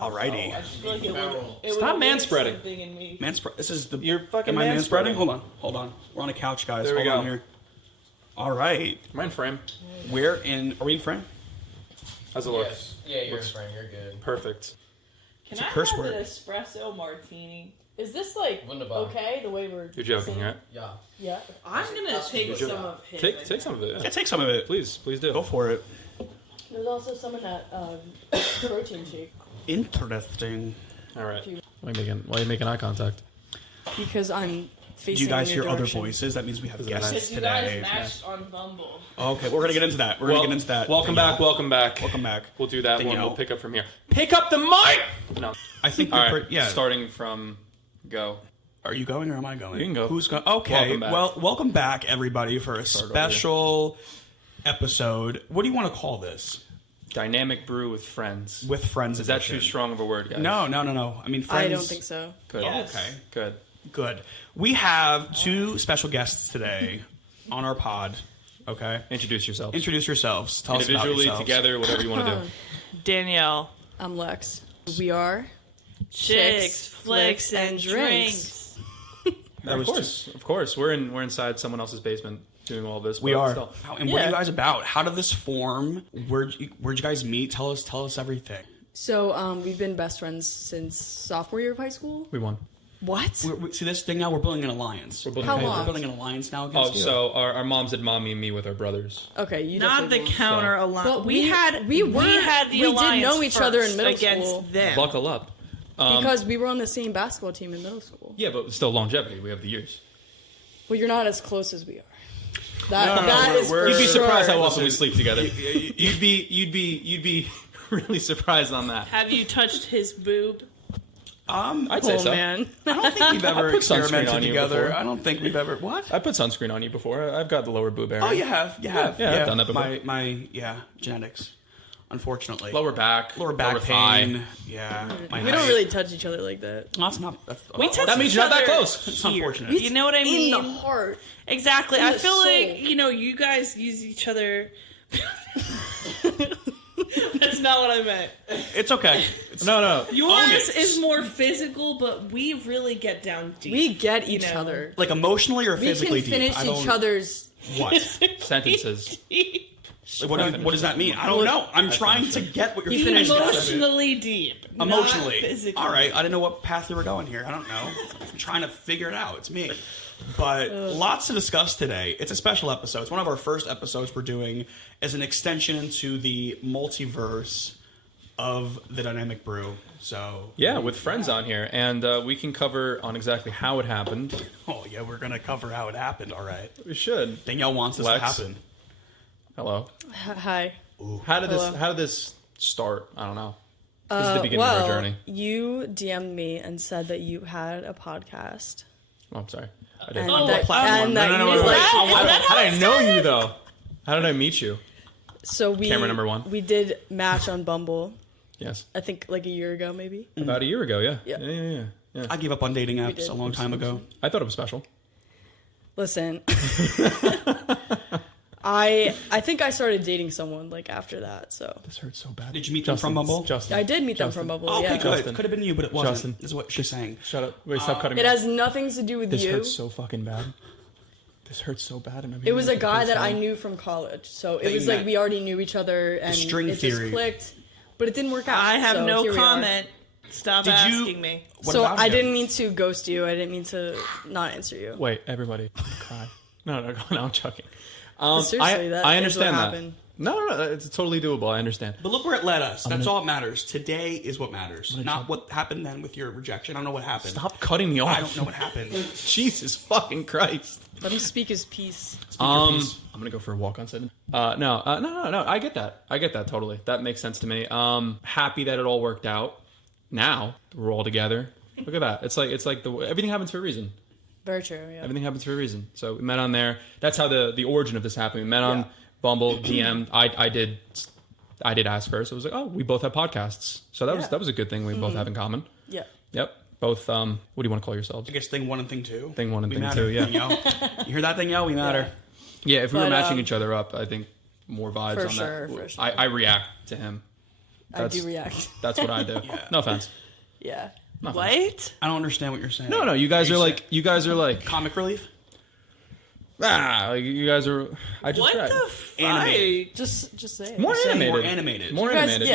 Alrighty. I just feel like it Stop would manspreading. something in me. This is the. You're fucking Am I manspreading? manspreading. Hold on. We're on a couch, guys. There we Hold on go. here. All right. Am I in frame? Are we in frame? How's it look? Yes. Yeah, you're in frame. You're good. Perfect. Can It's a I curse have word. an espresso martini? Is this like Wunderbar. okay? The way we're You're joking, singing? right? Yeah. Yeah. I'm gonna take You're some of his. Take some of it. Yeah, Yeah. take some of it. Please do. Go for it. There's also some in that protein shake. Interesting. All right. Why are you making eye contact? Because I'm Do facing you guys in your hear other direction. voices? That means we have Is it guests nice? Because you guys today. matched on Bumble. Okay, we're gonna get into that. Welcome back. Welcome back. Welcome back. We'll do that one. Danielle. We'll pick up from here. Pick up the mic. No. I think All we're right. yeah. Starting from go. Are you going or am I going? You can go. Who's going? Okay. Welcome back. Well, welcome back, everybody, for a Start over special episode. What do you want to call this? Dynamic Brew with friends. With friends. Is that edition. too strong of a word, guys? No. I mean, friends. I don't think so. Good. Yes. Okay. Good. Good. We have two special guests today on our pod. Okay. Introduce yourselves. Introduce yourselves. Tell us about Individually, yourselves. together, whatever you want to do. Danielle. I'm Lex. We are Chix, Flix, and Drinx. Of course. We're inside someone else's basement doing all this. We but are. still. And what are you guys about? How did this form? Where'd you guys meet? Tell us everything. So we've been best friends since sophomore year of high school. We won. What? See this thing now? We're building an alliance. We're building How a paper. long? We're building an alliance now Oh, against you. so our moms did mommy and me with our brothers. Okay, you Not the definitely counter alliance. But we had the did alliance know each other in first middle against school. them. Buckle up. because we were on the same basketball team in middle school. Yeah, but still longevity. We have the years. Well, you're not as close as we are. No, That is we're- for You'd be sure. surprised how often we sleep together. You'd be really surprised on that. Have you touched his boob? I'd say Oh so. man. I don't think we've ever I put sunscreen experimented on you together. before. I don't think we've ever. What? I put sunscreen on you before. I've got the lower boob area. Oh, you have. You have. Yeah, I've done that before. My genetics. Unfortunately. Lower back. Lower back thigh. pain. Yeah. My We don't height. really touch each other like that. That's not. We touch That means each you're not that other close. It's here. unfortunate. You know what I In mean? the heart. Exactly. In I the feel soul. like, you guys use each other. That's not what I meant. It's okay. No. Yours is more physical, but we really get down deep. We get each know. other. Like emotionally or We physically can finish deep. I don't- each other's. What? Sentences. Like, what does that mean? I don't know. I'm trying to get what you're You finished. Emotionally deep. Emotionally. Not physically. All right. I didn't know what path you were going here. I don't know. I'm trying to figure it out. It's me. But lots to discuss today. It's a special episode. It's one of our first episodes we're doing as an extension into the multiverse of the Dynamic Brew. So Yeah, with friends on here, and we can cover on exactly how it happened. oh yeah, we're gonna cover how it happened. All right. We should. Danielle wants this Lex. to happen. Hello. Hi. How did Hello. this start? I don't know. This is the beginning of our journey. You DM'd me and said that you had a podcast. Oh, I'm sorry. I did. And On that, what platform? and No, that no, you no, like, How did I know you though? How did I meet you? So we Camera number one. We did match on Bumble. Yes. I think like a year ago, maybe. About a year ago, yeah. Yeah. Yeah. I gave up on dating apps did. a long time ago. I thought it was special. Listen, I think I started dating someone like after that. So This hurts so bad. Did you meet them from Bumble? Justin. I did meet them Justin. from Bumble. Oh, okay, yeah. good. Justin. Could have been you, but it wasn't. Justin. Is what she's saying. Shut up. Wait, stop cutting It me. has nothing to do with This you. hurts so fucking bad. This hurts so bad. And I'm It was a hearing guy that I so- knew from college, so That it you was met. like we already knew each other, and string it theory. just clicked. But it didn't work out. I have so no here we are. comment. Stop Did you- asking me. What So about I him? didn't mean to ghost you. I didn't mean to not answer you. Wait, everybody, cry. No, I'm joking. Seriously, that I is understand what that. happened. No, it's totally doable. I understand. But look where it led us. That's all that matters. Today is what matters. Not what happened then with your rejection. I don't know what happened. Stop cutting me off. I don't know what happened. Jesus fucking Christ. Let him speak his piece. I'm gonna go for a walk on Sydney. No. I get that. I get that totally. That makes sense to me. Happy that it all worked out. Now we're all together. Look at that. It's like everything happens for a reason. Very true. Yeah. Everything happens for a reason. So we met on there. That's how the origin of this happened. We met on Bumble, DM. I did ask first. It was like, oh, we both have podcasts. So that was a good thing we both have in common. Yeah. Yep. Both. What do you want to call yourselves? I guess thing one and thing two. Thing one and We thing matter, two. Yeah. Danielle. You hear that, Danielle? We matter. Yeah. If we were But, matching each other up, I think more vibes for on sure, that. for sure. I react to him. I do react. That's what I do. No offense. Yeah. No offense. What? I don't understand what you're saying. No, you guys are like comic relief. like you guys are. I just What tried. the fuck? Animated. Just say it. More Saying animated. more animated. More You guys- animated.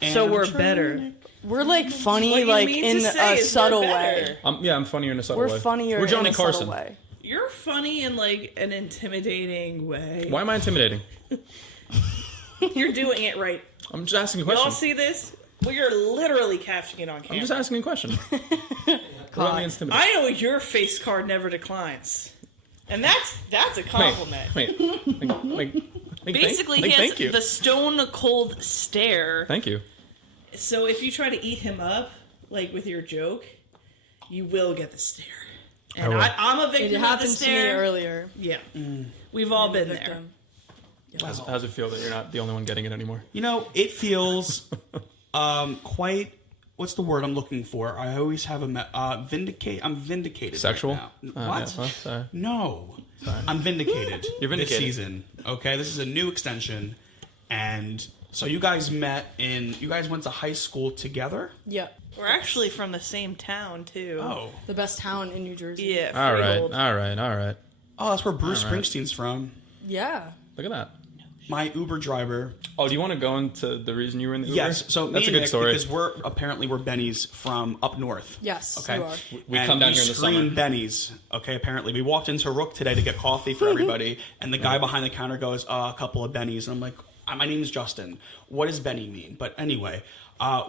yeah. So we're Animatronic. better. We're like funny, What you like mean in to say a is we're subtle better. way. Yeah, I'm funnier in a subtle We're way. funnier We're Johnny in a Carson. subtle way. You're funny in like an intimidating way. Why am I intimidating? You're doing it right. I'm just asking a Y'all question. see this? Well, you're literally catching it on camera. I'm just asking a question. What about me intimidating? I know your face card never declines, and that's a compliment. Wait. Basically, he thank has you. the stone cold stare. Thank you. So if you try to eat him up, like with your joke, you will get the stare. And will. I'm a It victim of the happened to me stare. earlier. Yeah, we've all been there. Victim. How's it feel that you're not the only one getting it anymore? You know, it feels quite. What's the word I'm looking for? I always have a vindicate. I'm vindicated. Sexual? Right now. Yeah, What? well, sorry. No, I'm vindicated. You're vindicated. This season. Okay, this is a new extension, and so you guys met in. You guys went to high school together. Yeah. We're actually from the same town too. Oh, The best town in New Jersey. Yeah. All right, Freehold. all right. oh, that's where Bruce All right. Springsteen's from. Yeah. Look at that. My Uber driver. Oh, do you want to go into the reason you were in the Uber? Yes, so that's me a and good Nick, story. because we're Bennies from up north. Yes, Okay. you are. We And come down we here in the scream summer. Bennies. Okay, apparently we walked into Rook today to get coffee for everybody, and the guy behind the counter goes, "A couple of Bennies," and I'm like, "My name is Justin. What does Benny mean?" But anyway,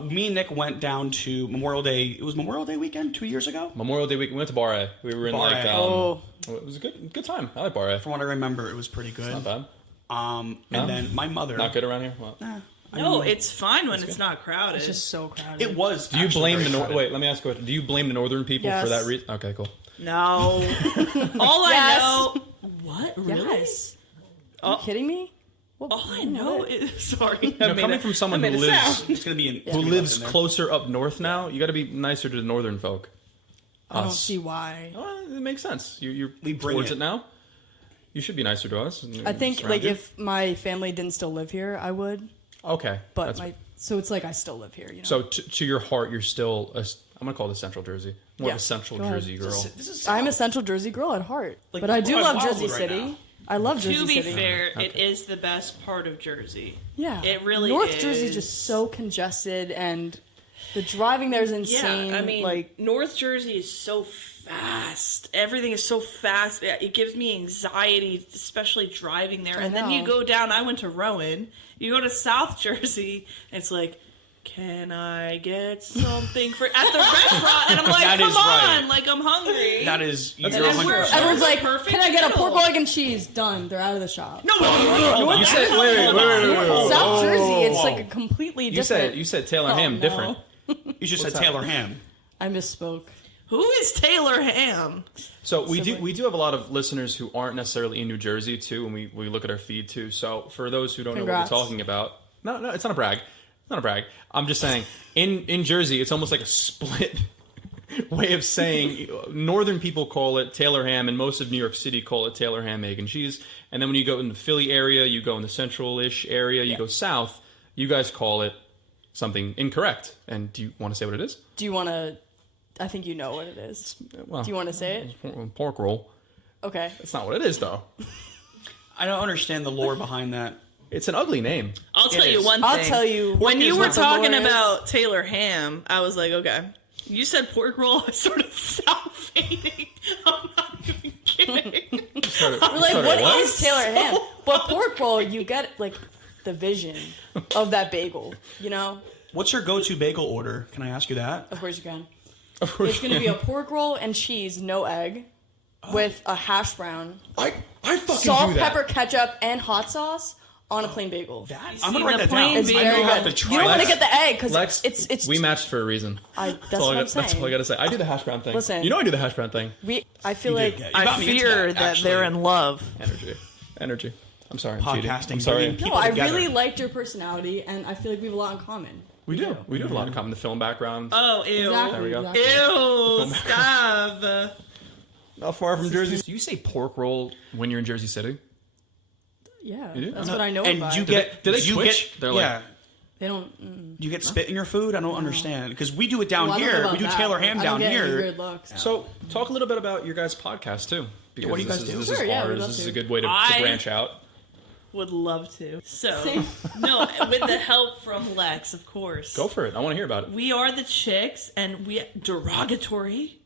me and Nick went down to Memorial Day. It was Memorial Day weekend 2 years ago. Memorial Day week, we went to Bar A. We were in Bar like, A. it was a good time. I like Bar A. From what I remember, it was pretty good. Not bad. And No? then my mother. Not good around here. Well, No, it's fine when it's not crowded. It's just so crowded. It was. do you actually blame very the crowded. Wait? Let me ask you. Do you blame the northern people for Yes. that reason? Okay, cool. No. All Yes. I know. What? Really? Yes. Are you kidding me? What- All I know is sorry. No, coming from someone who lives It's gonna be who lives closer up north now, you got to be nicer to the northern folk. I don't Us. see why. Well, it makes sense. You're We bring towards it. it now. You should be nicer to us. I think Surround like you. if my family didn't still live here, I would. Okay, But that's- so it's like I still live here. You know. so to your heart, you're still I'm gonna call this Central Jersey. More of Yeah, a Central go ahead. Jersey girl. This is I'm a Central Jersey girl at heart, Like, but I do we're love at Jersey Wildwood right City. now. I love Jersey To be City. fair, it is the best part of Jersey. Yeah, It really North is. Jersey is just so congested, and the driving there is insane. Yeah, I mean, like North Jersey is so fast. Everything is so fast. It gives me anxiety, especially driving there. And then you know. go down. I went to Rowan. You go to South Jersey, and it's like, can I get something for at the restaurant? And I'm like, That come is right. on, like I'm hungry. That is. You're And we're- 100%. everyone's like, perfect "Can I get a pork middle. egg and cheese?" Done. They're out of the shop. no, You said wait. South Jersey, it's whoa. like a completely different. You said Taylor Ham no. different. You just said What's Taylor Ham. I misspoke. Who is Taylor Ham? So we Similar. do have a lot of listeners who aren't necessarily in New Jersey too, and we look at our feed too. So for those who don't Congrats. know what we're talking about, no, it's not a brag. It's not a brag. I'm just saying in Jersey, it's almost like a split way of saying. Northern people call it Taylor Ham, and most of New York City call it Taylor Ham, egg and cheese. And then when you go in the Philly area, you go in the central-ish area, you go south, you guys call it something incorrect. And do you want to say what it is? Do you want to? I think you know what it is. Well, Do you want to say it? pork roll. Okay. That's not what it is, though. I don't understand the lore behind that. It's an ugly name. I'll tell It you is. one thing. I'll tell you. When you is were not the talking lore is. about Taylor Ham, I was like, okay. You said pork roll. I started salivating. I'm not even kidding. We're like, what is Taylor Ham? But pork roll, you get like the vision of that bagel. You know, What's your go-to bagel order? Can I ask you that? of course you can. It's gonna be a pork roll and cheese, no egg, with a hash brown, I fucking salt, do that. pepper, ketchup, and hot sauce on a plain bagel. I'm see, gonna write the that down. plain It's bagel- I very may have to good. try You don't want to that. get the egg because Lex, it's we matched for a reason. that's all what I I'm got, that's all I saying. gotta say. I do the hash brown thing. Listen. You know I do the hash brown thing. I feel You like did, yeah. You I got me into fear that actually. they're in love. Energy. I'm sorry. I'm cheating. Podcasting, I'm sorry. bringing no, people I together. really liked your personality, and I feel like we have a lot in common. We do. We do have a lot in common. The film background. Oh, ew. Exactly. There we go. exactly. Ew, stop. Not far from Jersey. Do you say pork roll when you're in Jersey City? Yeah, You do? that's what I know And about. you it. get? did they you twitch? Get, They're yeah. They don't. Do you get spit in your food? I don't understand. Because we do it down Well, I don't know here. about We do that. Taylor ham I down don't get any here. weird looks. So, talk a little bit about your guys' podcast too. Because what do you guys this do? Is, Sure, this is yeah, we'd ours. love This is to. a good way to branch out. Would love to. So, Same. no, with the help from Lex, of course. Go for it. I want to hear about it. We are the Chicks, and we derogatory.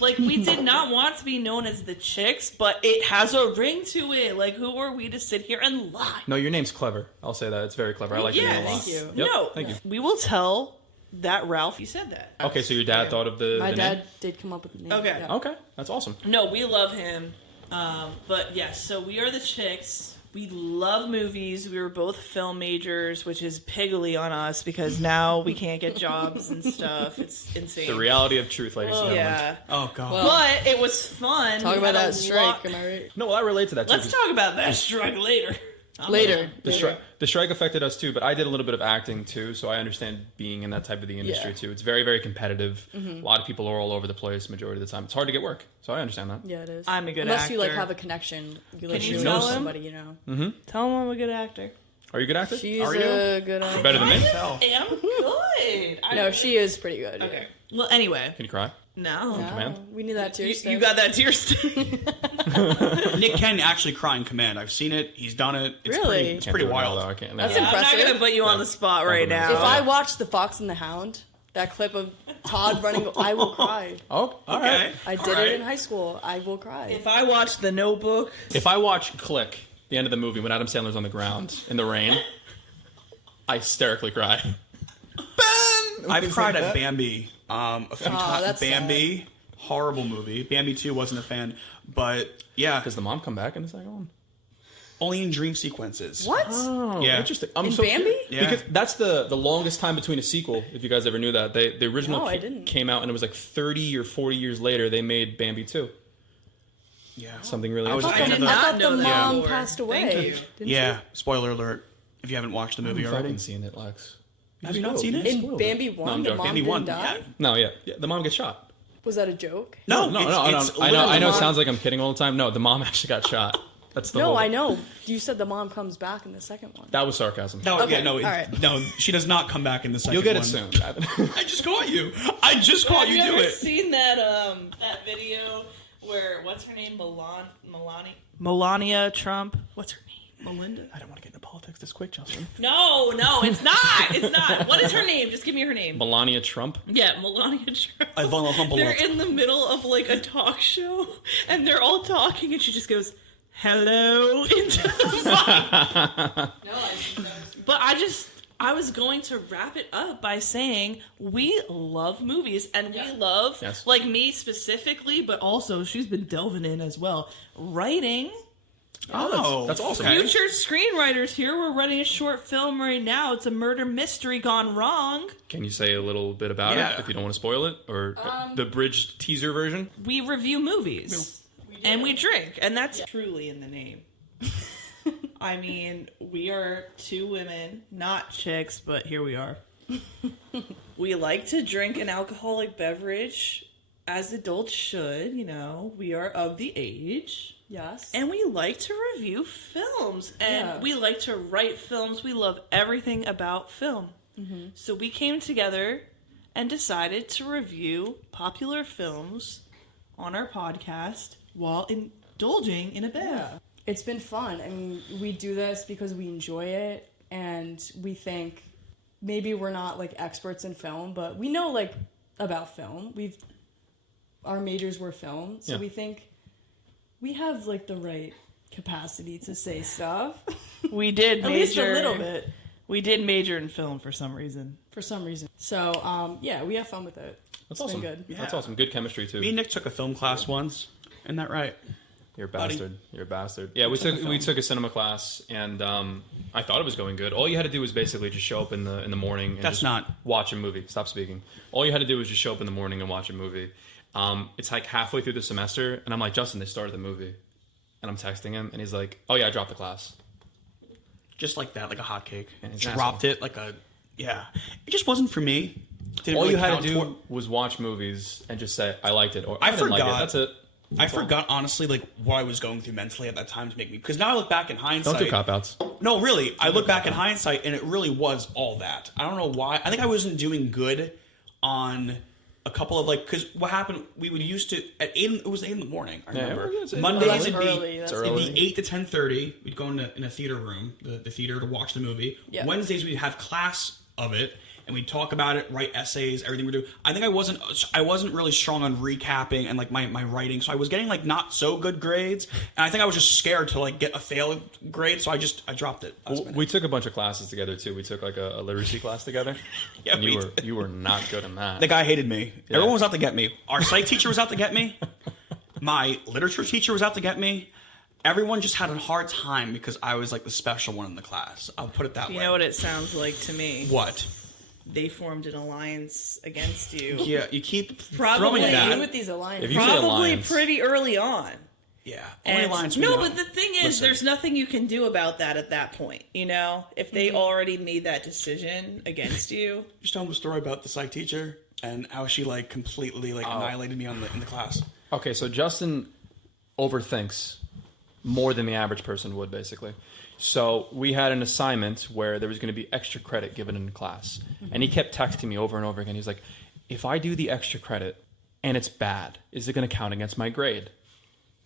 Like, we did not want to be known as the Chicks, but it has a ring to it. Like, who are we to sit here and lie? No, your name's clever. I'll say that. It's very clever. I like your name a lot. thank you. Yep, No, thank you. we will tell that Ralph you said that. Okay, so your dad thought of the My the dad did come up with the name. Okay. Yeah. Okay, that's awesome. No, we love him. But yes, so we are the Chicks. We love movies. We were both film majors, which is piggly on us because now we can't get jobs and stuff. It's insane. The reality of truth, ladies and gentlemen. Yeah. Oh, God. Well, But it was fun. Talk We about had a that strike. lot- Am I right? No, well, I relate to that too. Let's talk about that strike later. Later. The strike affected us too, but I did a little bit of acting too, so I understand being in that type of the industry Yeah. too. It's very, very competitive. A lot of people are all over the place majority of the time. It's hard to get work, so I understand that. Yeah, it is. I'm a good Unless you like actor. have a connection. You like you really tell know him? somebody, you know. Tell him I'm a good actor. Are you a good actor? She's Are you? a good actor. Better than me? Tell. Hey, I'm good. No, she is pretty good. Okay. Well, anyway. Can you cry? No. Yeah. Command? No, we need that too. You got that tear stick. Nick can actually cry in command. I've seen it. He's done it. It's Really? Pretty, it's Can't pretty do it now, wild. though. I can't. That's Yeah. I'm not impressive. going to put you on the spot right now. If I watch The Fox and the Hound, that clip of Todd running, I will cry. Oh, all Okay. right. I did it in high school. I will cry. If I watch The Notebook, If I watch Click, the end of the movie when Adam Sandler's on the ground in the rain, I hysterically cry. I've cried at Bambi a few times. that's Bambi, horrible movie. Bambi 2 wasn't a fan. But, yeah, Does the mom come back in the second one? only in dream sequences. what? Oh, Yeah. interesting. In Bambi? Yeah. Because that's the longest time between a sequel, if you guys ever knew that. The original No, I didn't. came out, and it was like 30 or 40 years later, they made Bambi 2. Yeah. Something really I was interesting. a fan of I the... thought know the that mom before. passed away. Thank you. Didn't Yeah, spoiler alert. If you haven't watched the movie You've already. fucking seen it, Lex. Have you not seen she? it? In Spoiled it. Bambi No, 1, I'm the joking. mom Bambi didn't 1, die? yeah. No, yeah. The mom gets shot. Was that a joke? No, No, it's I know. literally I know. It the sounds like I'm kidding all the time. No, the mom actually got shot. That's the No, whole. I know. You said the mom comes back in the second one. That was sarcasm. No, Okay, yeah, no, all right. no, she does not come back in the second You'll get one. it soon. I just caught you. I just caught have you you do ever it. seen that video where, what's her name? Melania Trump. What's her name? Melinda? I don't want to get into politics this quick, Justin. No, it's not. It's not. What is her name? Just give me her name. Melania Trump. Yeah, Melania Trump. I want to humble They're up. in the middle of like a talk show, and they're all talking, and she just goes, "Hello," into the mic. But I was going to wrap it up by saying we love movies, and we love, Yes. like me specifically, but also she's been delving in as well, writing. Oh, that's awesome. okay. Future screenwriters here. We're writing a short film right now. It's a murder mystery gone wrong. Can you say a little bit about Yeah. it if you don't want to spoil it, or the bridged teaser version? We review movies and we drink, and that's truly in the name. I mean, we are two women, not chicks, but here we are. We like to drink an alcoholic beverage, as adults should, you know. We are of the age. Yes. And we like to review films. And Yeah. we like to write films. We love everything about film. So we came together and decided to review popular films on our podcast while indulging in a bev. Yeah. It's been fun. I mean, we do this because we enjoy it, and we think maybe we're not like experts in film, but we know like about film. Our majors were film, so Yeah. we think we have like the right capacity to say stuff. We did At major least a little bit, We did major in film for some reason. for some reason. So yeah, we have fun with it. That's It's awesome. been good. That's awesome. Good chemistry too. Me and Nick took a film class once. Isn't that right? You're a Buddy. bastard. You're a bastard. Yeah, we took a cinema class, and I thought it was going good. All you had to do was basically just show up in the morning. And That's just not- watch a movie. Stop speaking. All you had to do was just show up in the morning and watch a movie. It's like halfway through the semester, and I'm like, Justin, they started the movie, and I'm texting him, and he's like, oh yeah, I dropped the class. Just like that, like a hotcake. And it's Dropped it like a... Yeah. It just wasn't for me. Didn't All really you had count to do toward- was watch movies and just say I liked it or I I didn't like it. forgot. That's it. I forgot, honestly, like, what I was going through mentally at that time to make me... Because now I look back in hindsight... Don't do cop-outs. No, really. I look back in hindsight, and it really was all that. I don't know why. I think I wasn't doing good on a couple of, like... Because what happened, we would used to... At 8, it was 8 in the morning, I remember. Mondays would be... It'd be 8 to 10:30. We'd go in a theater room, the theater, to watch the movie. Yeah. Wednesdays, we'd have class of it. And we'd talk about it, write essays, everything we do. I think I wasn't really strong on recapping and like my writing, so I was getting like not so good grades, and I think I was just scared to like get a failed grade, so I dropped it. We took a bunch of classes together too. We took like a literacy class together. Yeah, and you were not good in that. The guy hated me. Yeah. Everyone was out to get me. Our psych teacher was out to get me. My literature teacher was out to get me. Everyone just had a hard time because I was like the special one in the class. I'll put it that way. You know what it sounds like to me? What? They formed an alliance against you. Yeah, you keep probably throwing that. With these alliances. Probably pretty early on. Yeah. But the thing is, there's nothing you can do about that at that point. You know, if they already made that decision against you. Just tell them the story about the psych teacher and how she like completely like annihilated me in the class. Okay, so Justin overthinks more than the average person would, basically. So we had an assignment where there was going to be extra credit given in class. And he kept texting me over and over again. He was like, if I do the extra credit and it's bad, is it going to count against my grade?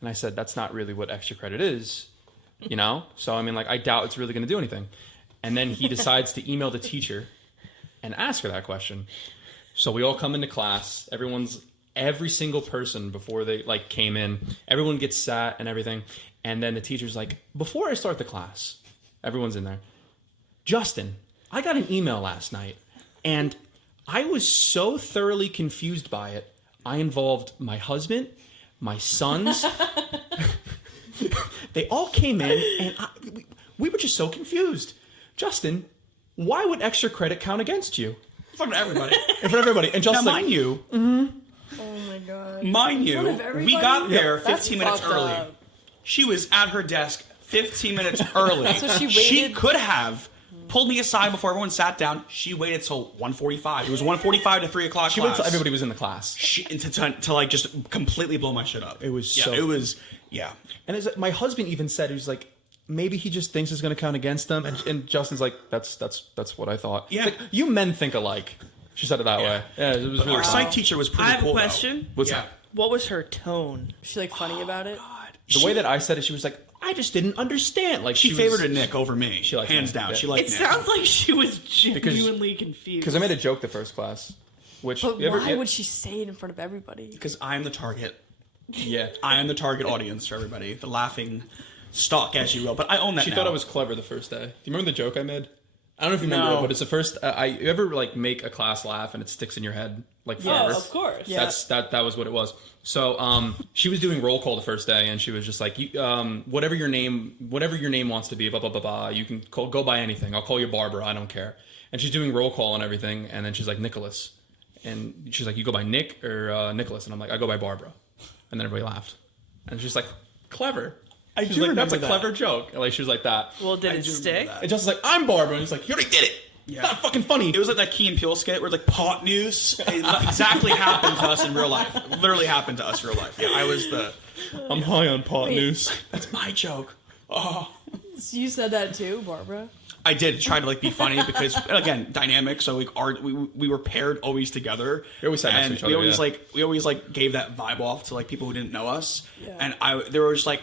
And I said, that's not really what extra credit is, you know? So, I mean, like, I doubt it's really going to do anything. And then he decides to email the teacher and ask her that question. So we all come into class. Every single person before they, like, came in, everyone gets sat and everything. And then the teacher's like, before I start the class, everyone's in there. Justin, I got an email last night, and I was so thoroughly confused by it. I involved my husband, my sons. They all came in, and we were just so confused. Justin, why would extra credit count against you? In front of everybody. In front of everybody. And Justin, now, mind you. Mm-hmm. Oh my God. Mind you, we got there 15 minutes early. Up. She was at her desk 15 minutes early. So she waited. She could have pulled me aside before everyone sat down. She waited till 1:45. It was 1:45 to 3 o'clock. She waited till everybody was in the class. To like just completely blow my shit up. It was And it's, my husband even said, he was like, maybe he just thinks it's going to count against them. And Justin's like, that's what I thought. Yeah. Like, you men think alike. She said it that way. Yeah, it was really our psych teacher was pretty cool. I have a question. What's that? What was her tone? Was she like funny about it? The way that I said it, she was like, I just didn't understand. Like she favored Nick over me. She liked hands down. Yeah. She liked Nick. It sounds like she was genuinely confused. Because I made a joke the first class. But why would she say it in front of everybody? Because I'm the target. Yeah. I am the target audience for everybody. The laughing stock, as you will. But I own that She now. thought I was clever the first day. Do you remember the joke I made? I don't know if you remember it, but it's the first... you ever like make a class laugh and it sticks in your head like forever? Yeah, of course. Yeah. That was what it was. So she was doing roll call the first day, and she was just like, whatever your name wants to be, blah blah blah blah. You can go by anything. I'll call you Barbara. I don't care. And she's doing roll call and everything, and then she's like Nicholas, and she's like, you go by Nick or Nicholas, and I'm like, I go by Barbara, and then everybody laughed, and she's like, clever. I She's do like, remember that's a that. clever joke. Like she was like that. Well, did it stick? And Justin's like, I'm Barbara, and he's like, you already did it. Yeah. It's not fucking funny. It was like that Key and Peele skit where like pot news. It exactly happened to us in real life. It literally happened to us in real life. Yeah, I was I'm high on pot news. That's my joke. Oh. So you said that too, Barbara? I did try to like be funny because again, dynamic. So we were paired always together. We always sat next to each other. We always gave that vibe off to like people who didn't know us. Yeah. And they were just like,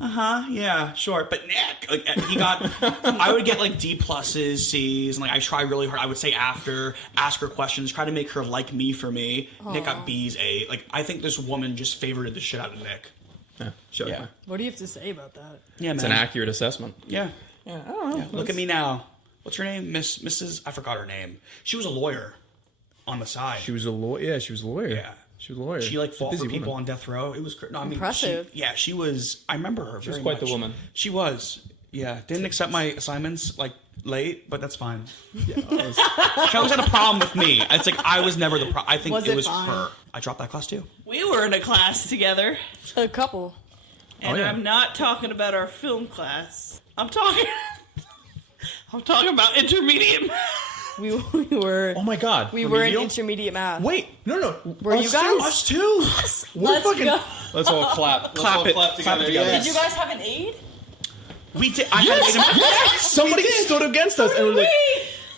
yeah, sure. But Nick, like he got, I would get like D pluses, C's, and like I try really hard. I would say ask her questions, try to make her like me for me. Aww. Nick got B's, A. Like I think this woman just favorited the shit out of Nick. Yeah, sure. Yeah. What do you have to say about that? Yeah, man. It's an accurate assessment. Yeah. Yeah, I don't know. Yeah. Look at me now. What's her name? Mrs. I forgot her name. She was a lawyer on the side. She was a lawyer. Yeah, she was a lawyer. Yeah. She was a lawyer. She like fought for people on death row. It was impressive. She was. I remember her. She was quite much. the woman. She was. Yeah, didn't accept my assignments like late, but that's fine. Yeah, she always had a problem with me. It's like I was never the problem. I think it was fine? her. I dropped that class too. We were in a class together. A couple. And I'm not talking about our film class. I'm talking about intermediate. We were. Oh my god. We were in remedial? intermediate math. Wait, no. Were you guys? Us too. We're Let's fucking. go. Let's all clap. Clap Let's it. all clap Clap together. it together. Did you guys have an aid? We did. I had Somebody stood against us and we're like,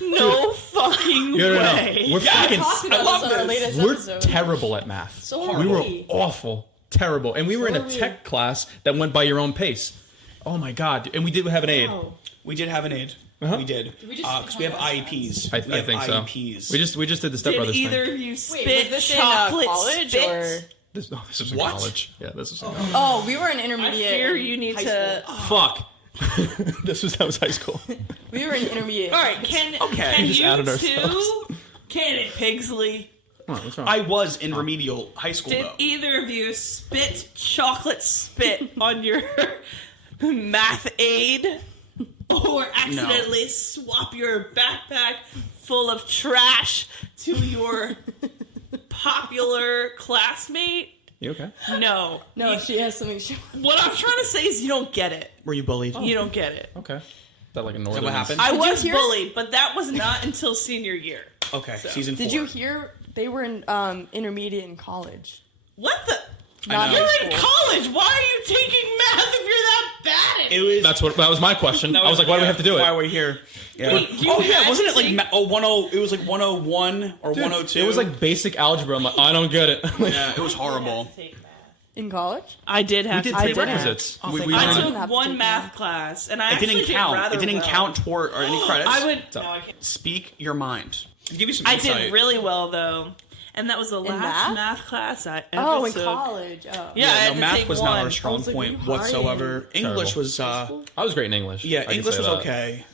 No fucking no. way. We're fucking. Talked about love this on our this. latest We're episode. terrible at math. So are we were we. awful, terrible, and we were in are a we. tech class that went by your own pace. Oh my god! And we did have an aid. Wow. We did have an aid. Uh-huh. We did. we just Because we have IEPs. I We have think so. IEPs. We just did the Step Did Brothers either thing. of you Wait, spit was this in chocolate college spit? or? This was in What? college. Yeah, this was in college. Oh, we were in I intermediate. fear in you need high to. school. Fuck. That was high school. We were in intermediate. All right, can We just you outed two? ourselves. Can it, Pigsley? Come on, what's wrong? I was in remedial high school Did though. either of you spit chocolate spit on your math aid? Or accidentally swap your backpack full of trash to your popular classmate? You okay? No. No, she has something. What I'm trying to say is you don't get it. Were you bullied? You don't get it. Okay. Is that like a northern? what happened? I Did you was hear- bullied, but that was not until senior year. Okay, season 4. Did you hear they were in intermediate in college? What the? Not know. You're high in school. college. Why are you taking math if you're that bad at it? It was. That was my question. I was like, why do we have to do Why it? are we here? Yeah. Wait, you Oh yeah, had wasn't to it like take- 10? It was like 101 or 102. It was like basic algebra. I'm like, I don't get it. yeah, it was horrible. In college? I did have We did to take take math. prerequisites. Oh, we thank we God. I I learned- didn't have took to one take math math. class, and I It actually didn't did count. rather It didn't well. count toward or any credits. I would. No, I can't. Speak your mind. Give you some I insight. did really well though, and that was the last math? math class I ever Oh, in took. college. Oh. Yeah, I had no, to math take was not one. our strong I was like, point are you whatsoever. English Terrible. was. I was great in English. Yeah, I can English say was that. okay.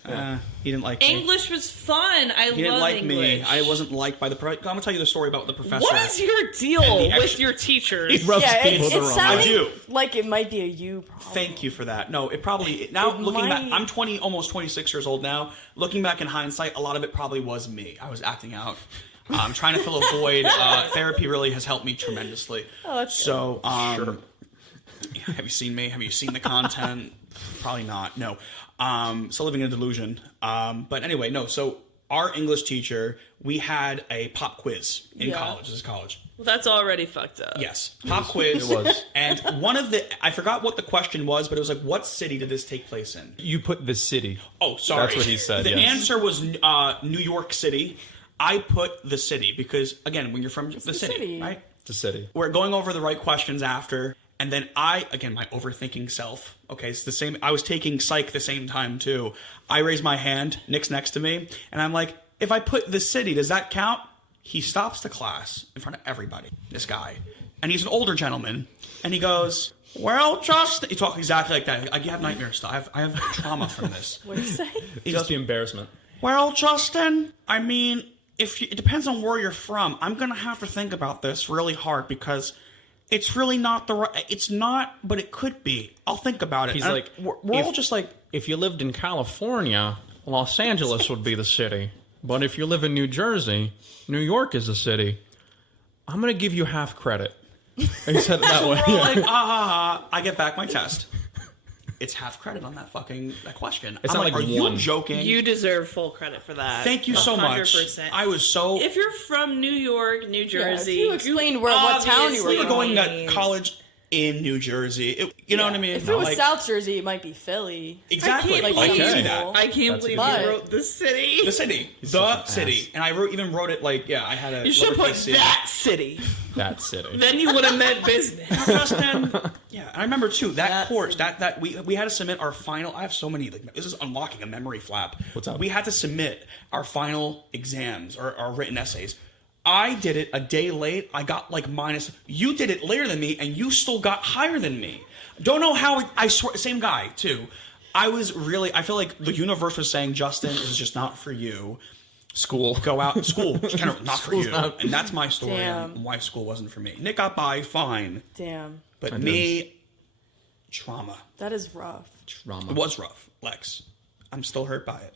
He didn't like me. English was fun. I He didn't love like English. me. I wasn't liked by the. I'm gonna tell you the story about the professor. What is your deal And the with extra- your teachers? He rubs Yeah, people it the wrong I sounded do. like it might be a you problem. Thank you for that. No, it probably now looking back. might- I'm 20, almost 26 years old now. Looking back in hindsight, a lot of it probably was me. I was acting out. I'm trying to fill a void. Therapy really has helped me tremendously. Oh, that's good. So, Sure. have you seen me? Have you seen the content? Probably not. No. Still living in a delusion. But anyway, no. So our English teacher, we had a pop quiz in Yeah. college. This is college. Well, that's already fucked up. Yes, pop quiz. It was. And one of the, I forgot what the question was, but it was like, what city did this take place in? You put the city. Oh, sorry. That's what he said, The yes. answer was New York City. I put the city because, again, when you're from the the city, city. right? The city. We're going over the right questions after, and then again, my overthinking self. Okay, it's the same. I was taking psych the same time too. I raise my hand. Nick's next to me, and I'm like, if I put the city, does that count? He stops the class in front of everybody. This guy, and he's an older gentleman, and he goes, "Well, Justin," he talks exactly like that. I have nightmare stuff. I have trauma from this. What did you say? He Just goes, the embarrassment. "Well, Justin, I mean, it depends on where you're from. I'm gonna have to think about this really hard because it's really not the right. It's not, but it could be. I'll think about it." He's And like, we're all if- just like, If you lived in California, Los Angeles would be the city. But if you live in New Jersey, New York is the city. I'm going to give you half credit. And he said it that way. we're all like, I get back my test. It's half credit on that question. It's I'm not like, like are you one. joking? You deserve full credit for that. Thank you so much. 100%. I was so. If you're from New York, New Jersey, you explained what town you were we were from. going to college in New Jersey. You know what I mean? If it was Like, South Jersey, it might be Philly. exactly. I can't Like, I can believe- see that. I can't That's a believe good you point. wrote the city. The city. such The an city. ass. And I even wrote it like, yeah, I had a You should put lowercase c. that city. That city. Then you would have meant business. Justin. Yeah, and I remember too that That's- course that we had to submit our final. I have so many. Like, this is unlocking a memory flap. What's up? We had to submit our final exams or our written essays. I did it a day late. I got like minus. You did it later than me, and you still got higher than me. Don't know how. I swear, same guy too. I was really. I feel like the universe was saying, Justin, this is just not for you. School. Go out. School, just kind of not for you. And that's my story Damn. on why school wasn't for me. Nick got by fine, Damn. but I me, trauma. That is rough. Trauma. It was rough, Lex. I'm still hurt by it.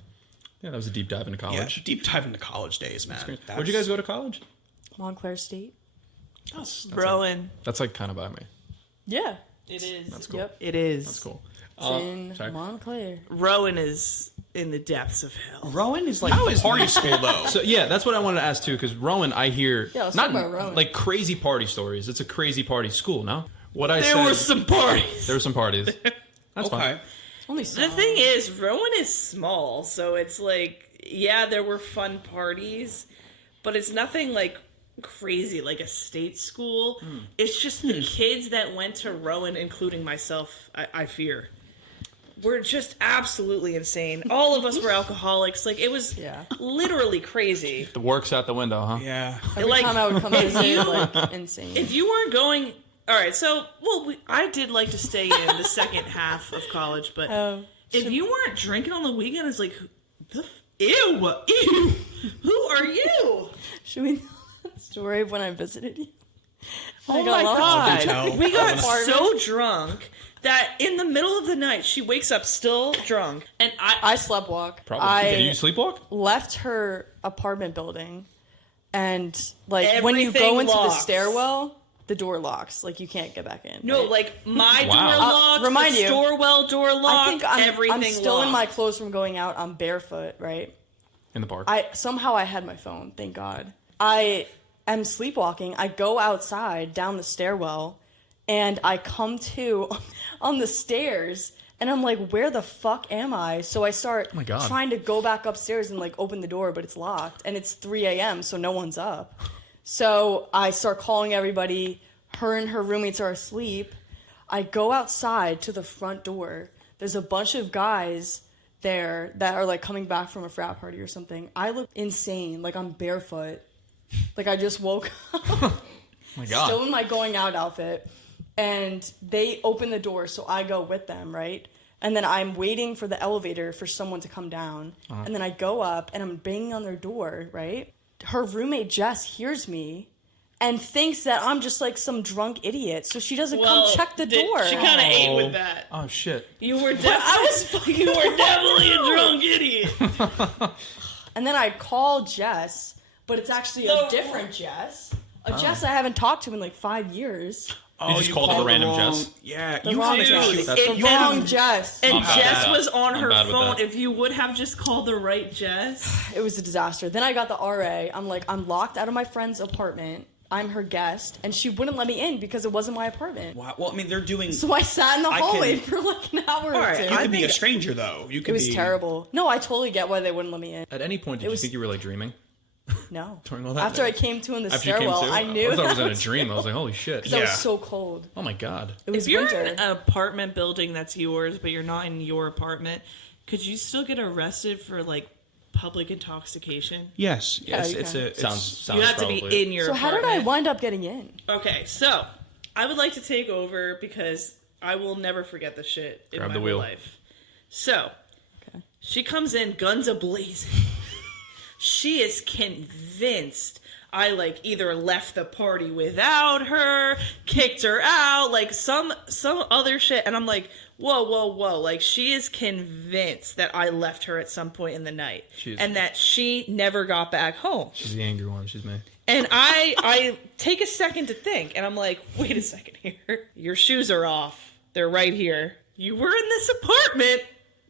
Yeah, that was a deep dive into Yeah, college. deep dive into college days, man. Where'd you guys go to college? Montclair State. Rowan. That's like kind of by me. Yeah. It is. That's cool. Yep. It is. That's cool. in sorry. Montclair. Rowan is in the depths of hell. Rowan is like party school though. So yeah, that's what I wanted to ask too. Because Rowan, I hear Yeah, let's not talk about Rowan. like crazy party stories. It's a crazy party school. No, what I There said. were some parties. There were some parties. That's fine. Okay. It's only The thing is, Rowan is small, so it's like, yeah, there were fun parties, but it's nothing like crazy like a state school. It's just the kids that went to Rowan, including myself, I fear. We're just absolutely insane. All of us were alcoholics. Like, it was literally crazy. The work's out the window, huh? Yeah. Every like, time I would come visit, like insane. If you weren't going... All right, so, I did like to stay in the second half of college, but if you weren't drinking on the weekend, it's like, ew, who are you? Should we tell that story of when I visited you? Oh got my lost. god. We got so drunk that in the middle of the night, she wakes up still drunk. And I sleptwalk. Probably. Did you sleepwalk? Left her apartment building, and like when you Everything go into the locks. stairwell, the door locks. Like you can't get back in. No, right? like my Wow. door locked, remind the you. Storewell door locked, I think I'm everything still locked. in my clothes from going out. I'm barefoot, right? In the park. I had my phone, thank God. I am sleepwalking. I go outside down the stairwell, and I come to on the stairs, and I'm like, where the fuck am I? So I start my God. trying to go back upstairs and like open the door, but it's locked, and it's 3 a.m., so no one's up. So I start calling everybody. Her and her roommates are asleep. I go outside to the front door. There's a bunch of guys there that are like coming back from a frat party or something. I look insane, like I'm barefoot, like I just woke up, oh my God. still in my going out outfit, and they open the door, so I go with them, right? And then I'm waiting for the elevator for someone to come down, and then I go up and I'm banging on their door, right? Her roommate Jess hears me and thinks that I'm just like some drunk idiot, so she doesn't come check the door. She kind of ate with that. Oh shit. You were definitely, you were definitely a drunk idiot. And then I call Jess, but it's actually a different Jess. A Jess I haven't talked to in like 5 years. Oh, You just called it a the random wrong- Jess? Yeah, The you wrong have Jess. issue. That's- The wrong Jess. And bad Jess with was that. on I'm her bad with phone. that. If you would have just called the right Jess. It was a disaster. Then I got the RA. I'm like, I'm locked out of my friend's apartment. I'm her guest, and she wouldn't let me in because it wasn't my apartment. Wow. Well, I mean, they're doing. So I sat in the I hallway can- for like an hour All or right, two. You I could be a think- stranger though. You could It was be terrible. No, I totally get why they wouldn't let me in. At any point, did you was- think you were like dreaming? No. During all that? After I came to in the After you came stairwell, to? I knew. I thought it was in a that dream. I was like, holy shit. because I was Yeah. so cold. Oh my God. It was If you're winter. in an apartment building that's yours, but you're not in your apartment, could you still get arrested for like public intoxication? Yes. Yes. you It's can. a. It's, Sounds You have to be probably- in your So how apartment. did I wind up getting in? Okay, so I would like to take over because I will never forget this shit in Grab my the whole wheel. life. So Okay. she comes in, guns a-blazing. She is convinced I like either left the party without her, kicked her out, like some other shit, and I'm like, whoa, like she is convinced that I left her at some point in the night, and that she never got back home. She's the angry one. She's me. And I take a second to think, and I'm like, wait a second here. Your shoes are off. They're right here. You were in this apartment.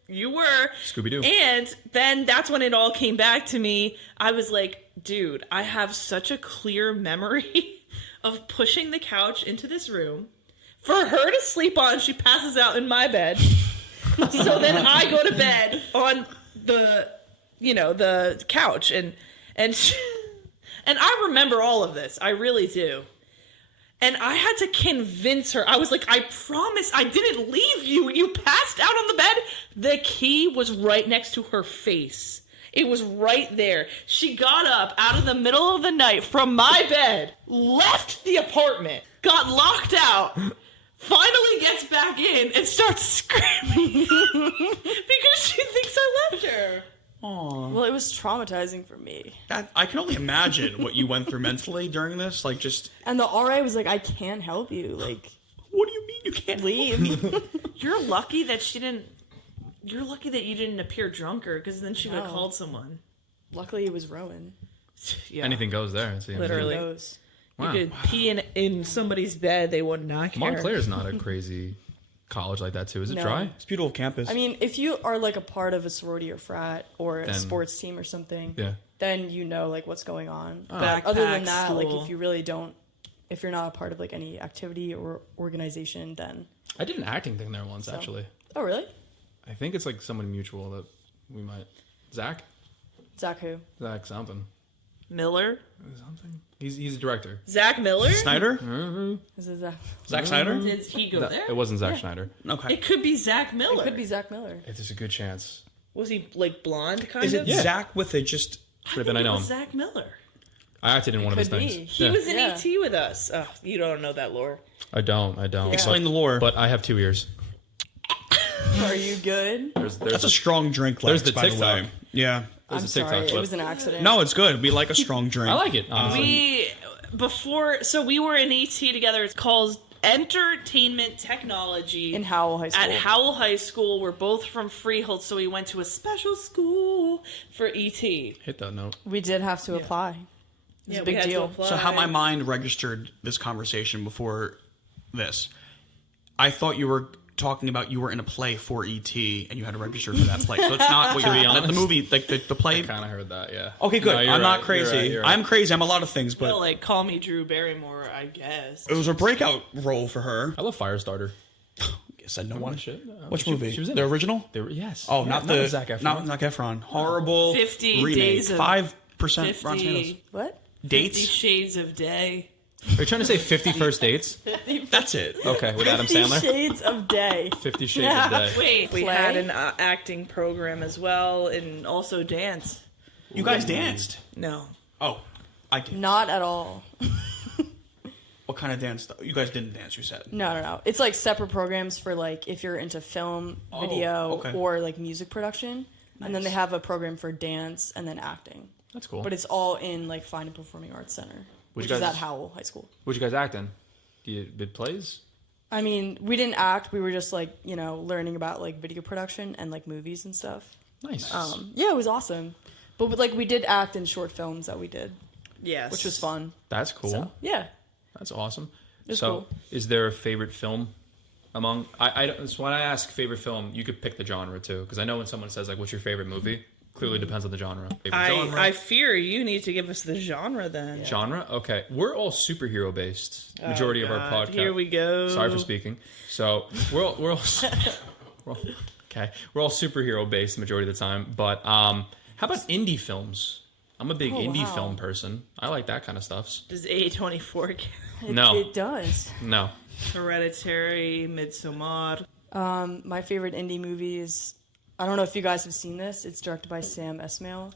You were. Scooby-Doo. And then that's when it all came back to me. I was like, dude, I have such a clear memory of pushing the couch into this room for her to sleep on. She passes out in my bed. So then I go to bed on the couch, and I remember all of this. I really do. And I had to convince her. I was like, I promise I didn't leave you. You passed out on the bed. The key was right next to her face. It was right there. She got up out of the middle of the night from my bed, left the apartment, got locked out, finally gets back in and starts screaming because she thinks I left her. Well, it was traumatizing for me. I can only imagine what you went through mentally during this. Like, just And the RA was like, I can't help you. Like, what do you mean you can't leave. You're lucky that she didn't. You're lucky that you didn't appear drunker, because then she would have No. called someone. Luckily, it was Rowan. Yeah. Anything goes there. It's the Literally. Who knows? Wow. You could pee in somebody's bed; they would not care. Montclair's not a crazy college like that too. Is it No. dry? It's a beautiful campus. I mean, if you are like a part of a sorority or frat or a Then- sports team or something, Yeah. then you know like what's going on. Oh. But other than Backpack that, like school. if you really don't, if you're not a part of like any activity or organization, then I did an acting thing there once actually. oh really? I think it's like someone mutual that we might. Zach Who? something. Miller? Something. He's a director. Zach Miller? Snyder? Is it Zach? Zack Snyder? Did he go there? It wasn't Zack Schneider. Okay. It could be Zach Miller. It could be Zach Miller. If there's a good chance. Was he like blonde kind Is it of? Yeah. Zach with a just... But then I it know was him. Zach Miller. I acted in one of his could be. things. He Yeah. was in Yeah. ET with us. Oh, you don't know that lore. I don't. Explain the lore. But I have 2 ears. Are you good? There's That's a strong drink, There's Lex, the by the TikTok. way. Yeah. There's I'm a TikTok sorry, clip. it was an accident. No, it's good. We like a strong drink. I like it, honestly. We were in ET together. It's called Entertainment Technology in Howell High School. at Howell High School. We're both from Freehold, so we went to a special school for ET. Hit that note. We did have to apply. It was a big deal. So how my mind registered this conversation before this, I thought you were talking about you were in a play for ET and you had to register for that play. So it's not what To be you're the honest, movie, like the play. I kind of heard that, yeah. Okay, good. No, you're I'm not right, crazy. you're right. I'm crazy. I'm a lot of things, but Well, like, call me Drew Barrymore, I guess. it was a breakout role for her. I love Firestarter. Guess I know one. Shit. Which movie? She was in the it. original? Yes. Oh, Yeah, not the Zac Efron. Not Zac Efron. Horrible 50 remake. days of 5% 50, Rotten Tomatoes. What? 50 Dates? Shades of Day. Are you trying to say 50 First Dates? That's it. Okay, with Adam 50 Sandler. Shades of Day. 50 Shades of Day. Wait, we Play? had an acting program as well, and also dance. You guys danced. No. Oh, I did. Not at all. What kind of dance? You guys didn't dance, you said. No. It's like separate programs for like if you're into film, video, okay. or like music production. And then Nice. they have a program for dance and then acting. That's cool. But it's all in like Fine and Performing Arts Center, which you is guys- at Howell High School. What'd you guys act in? You did plays? I mean, we didn't act. We were just like, learning about like video production and like movies and stuff. Nice. Yeah, it was awesome. But like we did act in short films that we did, Yes. which was fun. That's cool. So, yeah. That's awesome. It's so, cool. is there a favorite film among? So when I ask favorite film, you could pick the genre too, because I know when someone says like, "What's your favorite movie?" Clearly depends on the genre. Favorite genre. I fear you need to give us the genre then. Genre. Okay, we're all superhero based. Majority of our God, podcast. Here we go. Sorry for speaking. So we're all we're all okay. We're all superhero based majority of the time. But how about indie films? I'm a big indie wow. film person. I like that kind of stuff. Does A24 count? No. It does. No. Hereditary, Midsommar. My favorite indie movie is, I don't know if you guys have seen this. It's directed by Sam Esmail.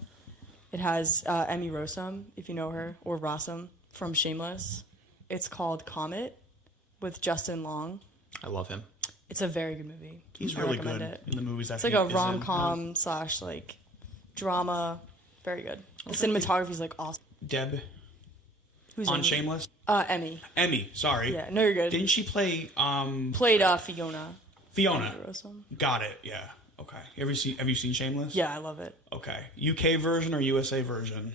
It has Emmy Rossum, if you know her, or Rossum from Shameless. It's called Comet with Justin Long. I love him. It's a very good movie. He's I really recommend good it. in the movies. It's like a rom-com / like drama. Very good. The cinematography is like awesome. Deb Who's on in it? Shameless. Emmy. Emmy, sorry. Yeah, no, you're good. Didn't she play Played Fiona. Fiona? Emmy Rossum. Got it. Yeah. Okay. Have you seen Shameless? Yeah, I love it. Okay. UK version or USA version?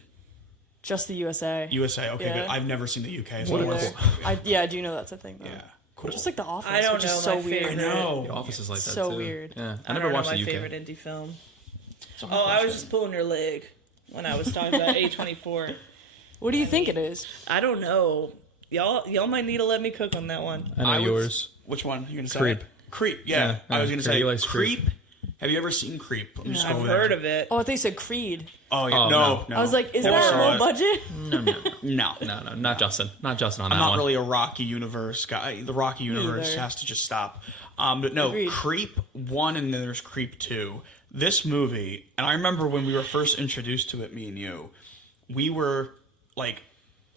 Just the USA. USA. Okay. Yeah. Good. I've never seen the UK. Me So neither. I do know that's a thing though. yeah. Cool. Just like The Office, I don't which is know so my weird. I favorite. know. The Office is like that So too. weird. Yeah, I I never don't know watched my the UK. favorite indie film. Oh, I was just pulling your leg when I was talking about A24. What do you think it is? I don't know. Y'all might need to let me cook on that one. I know I would- yours. Which one? You gonna say? Creep. Creep. Yeah. Yeah, I was yeah. gonna say He likes Creep. Creep. Have you ever seen Creep? Let me just go I've over heard there. of it. Oh, I thought you said Creed. Oh yeah. Oh, no. no. I was like, is Never that saw low it. budget? No. No, not Justin. Not Justin on I'm that not one. really a Rocky universe guy. The Rocky universe either. has to just stop. But no, Agreed. Creep 1 and then there's Creep 2. This movie, and I remember when we were first introduced to it, me and you, we were like,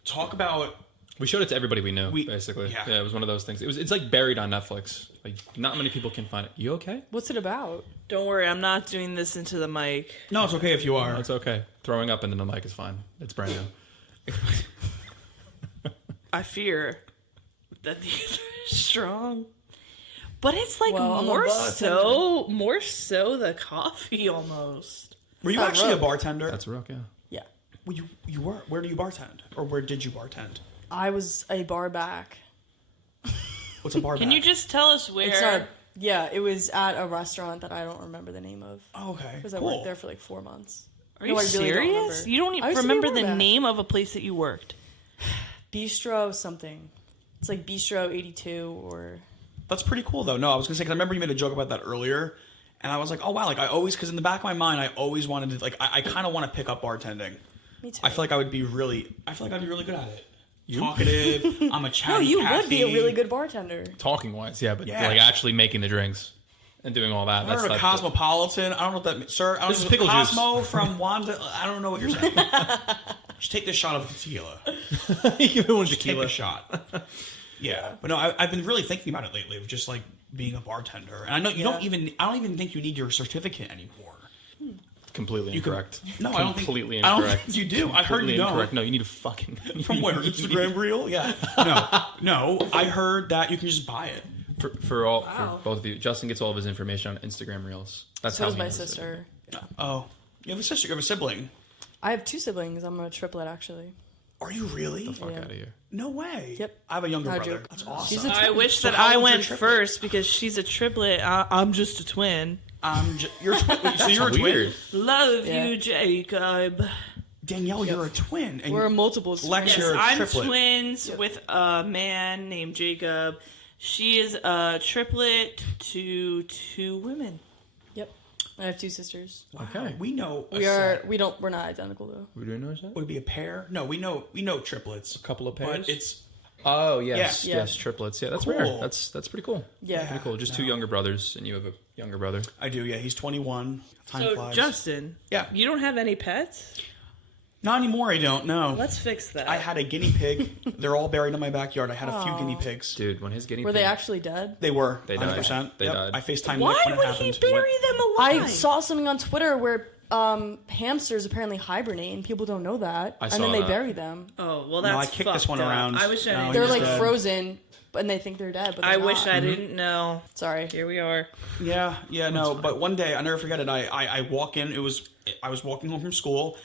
talk about. We showed it to everybody we knew, We- basically. yeah. Yeah, it was one of those things. It's like buried on Netflix. Like not many people can find it. You okay? What's it about? Don't worry, I'm not doing this into the mic. No, it's okay if you are. It's okay. Throwing up into the mic is fine. It's brand new. I fear that these are strong. But it's like Well, I'm a more so the coffee almost. Were you not actually a rough. bartender? That's rook, yeah. Yeah. Well, you were. Where do you bartend? Or where did you bartend? I was a bar back. What's a bar Can back? you just tell us where? It's not Yeah, it was at a restaurant that I don't remember the name of. Oh, okay. Because I worked there for like 4 months. Are No, you I really don't serious? remember. You don't I even used to be a remember the quarterback. name of a place that you worked? Bistro something. It's like Bistro 82 or... That's pretty cool, though. No, I was going to say, because I remember you made a joke about that earlier, and I was like, oh, wow. Like, I always, because in the back of my mind, I always wanted to, like, I kind of want to pick up bartending. Me too. I feel like I'd be really good at it. Talkative. I'm a No, chatty you Cathy. would be a really good bartender. Talking wise, yeah, but Yeah. like actually making the drinks and doing all that. I heard of Cosmopolitan. I don't know what that means. Sir, I don't This know is pickle juice. Cosmo from Wanda. I don't know what you're saying. Just take this shot of tequila. Give me one Take a shot. Yeah. But no, I've been really thinking about it lately of just like being a bartender. And I know you don't even, I don't even think you need your certificate anymore. Completely You can- incorrect. No, I don't think. Completely I don't incorrect. think you do. I heard Completely you don't. incorrect. No, you need a fucking. From where? Instagram reel? Yeah. No. I heard that you can just buy it. For both of you, Justin gets all of his information on Instagram Reels. That's So how does he my knows it. sister. Oh, you have a sister. You have a sibling. I have 2 siblings. I'm a triplet, actually. Are you really? Fuck Yeah. out of here. No way. Yep. I have a younger No brother. joke. That's awesome. She's a I wish So that how I old's your went triplet? first because she's a triplet. I'm just a twin. You're a twin. So you're a twin. Weird. Love Yeah. you, Jacob. Danielle, you're a twin. And We're multiple Lex, twins. you're a I'm triplet. twins with a man named Jacob. She is a triplet to 2 women. Yep. I have 2 sisters. Okay. We know. We're not identical though. We didn't know that. Would it be a pair? No, we know triplets. A couple of pairs? But it's Oh yes, Yeah. yes, triplets. Yeah, that's Cool. rare. That's pretty cool. Yeah. Pretty cool. Just 2 younger brothers, and you have a younger brother. I do. Yeah, he's 21. Time So, flies. Justin, Yeah. you don't have any pets? Not anymore. I don't know. Let's fix that. I had a guinea pig. They're all buried in my backyard. I had a few guinea pigs. Dude, when his guinea Were pig, they actually dead? They were. They died. 100%. They Yep. died. I FaceTimed Why Nick when it would happened. he bury them alive? I saw something on Twitter where hamsters apparently hibernate and people don't know that. I And saw then they that. bury them. Oh, well, No, that's I kicked this fucked one up. around. I wish I No, didn't They're he's like dead. frozen and they think they're dead, but I they're wish not. I didn't know. Sorry. Here we are. Yeah, no. But one day, I never forget it. I walk in. I was walking home from school.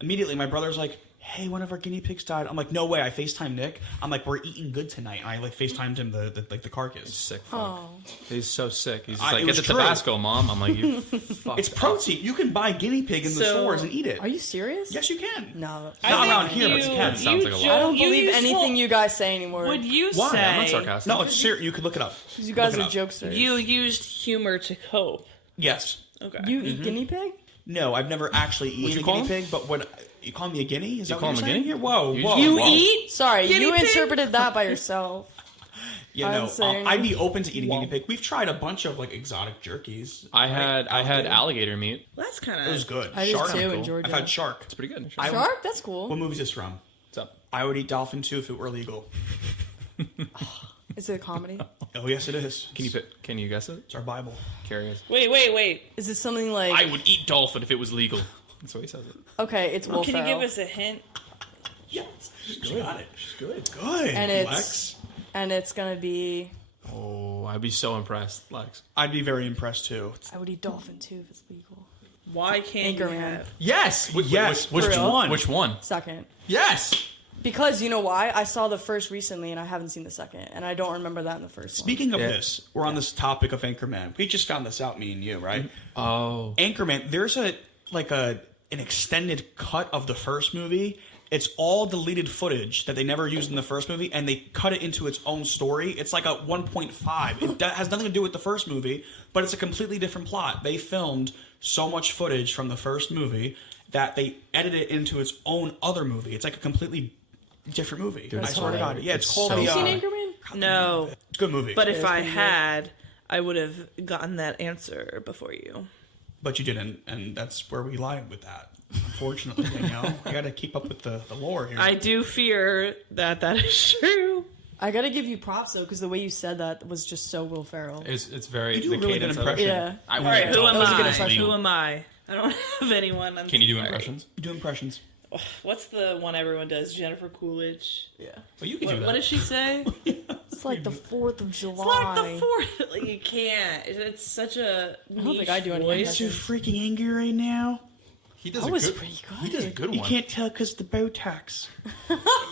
Immediately, my brother's like, "Hey, one of our guinea pigs died." I'm like, "No way!" I FaceTime Nick. I'm like, "We're eating good tonight." And I like FaceTimed him the carcass. sick fuck. Oh. He's so sick. He's it just like, get was the true. Tabasco, Mom. I'm like, you fucked It's protein. You can buy guinea pig in the So- stores and eat it. Are you serious? Yes, you can. No. Not around here, but you can. Sounds like a lot. I don't you believe used anything to- you guys say anymore. Would you Why? say I'm not sarcastic. No, it's serious. You could look it up. You guys Look it are up. jokesters. you used humor to cope? Yes. Okay. You eat guinea pig? No, I've never actually eaten you a call guinea him? pig. But what you call me a guinea? Is that call what him you're a saying guinea? here? Whoa, You- whoa. You whoa. eat? Sorry, Guinea you pig? interpreted that by yourself. Yeah, I'm no. saying- I'd be open to eating guinea pig. We've tried a bunch of like exotic jerkies. I had Alligator. alligator meat. That's kind of. It was good. I did Shark. too in cool. Georgia. I've had shark. It's pretty good. I- Shark? That's cool. What movie is this from? What's up? I would eat dolphin too if it were legal. Is it a comedy? Oh yes, it is. Can you guess it? It's our Bible. Curious. Wait. Is it something like... I would eat dolphin if it was legal. That's what he says it. Okay, it's Will Can you Ferrell. give us a hint? Yeah, she got it. She's good. Good, And it's- Lex. And it's gonna be... Oh, I'd be so impressed, Lex. I'd be very impressed too. I would eat dolphin too if it's legal. Why can't you Anchorman. have? Yes. Yes. Which For real? one? Which one? Second. Yes. Because you know why? I saw the first recently and I haven't seen the second. And I don't remember that in the first Speaking of Yeah. this, we're on this topic of Anchorman. We just found this out, me and you, right? Oh. Anchorman. There's an extended cut of the first movie. It's all deleted footage that they never used in the first movie, and they cut it into its own story. It's like a 1.5. It has nothing to do with the first movie, but it's a completely different plot. They filmed so much footage from the first movie that they edited it into its own other movie. It's like a completely different movie. I that's swear to God. hilarious. Yeah, it's It's called so the. one. Have you seen Anchorman? No, It's a good movie. but if it's I pretty good. had, I would have gotten that answer before you. But you didn't, and that's where we lied with that. Unfortunately, Danielle, you got to keep up with the lore here. I do fear that is true. I gotta give you props though, because the way you said that was just so Will Ferrell. It's very. You do the a really good cadence of it. impression. Yeah. I All right, who am That was a good I? impression. Who am I? I don't have anyone. I'm Can you do sorry. impressions? You do impressions. What's the one everyone does? Jennifer Coolidge. Yeah. Oh, you can do What, that. what does she say? It's like the 4th of It's July. like the fourth. Like, you can't. It's such a. I don't think I do any voice. impressions. You're freaking angry right now. He does That was pretty good. He does a good You one. can't tell because the Botox.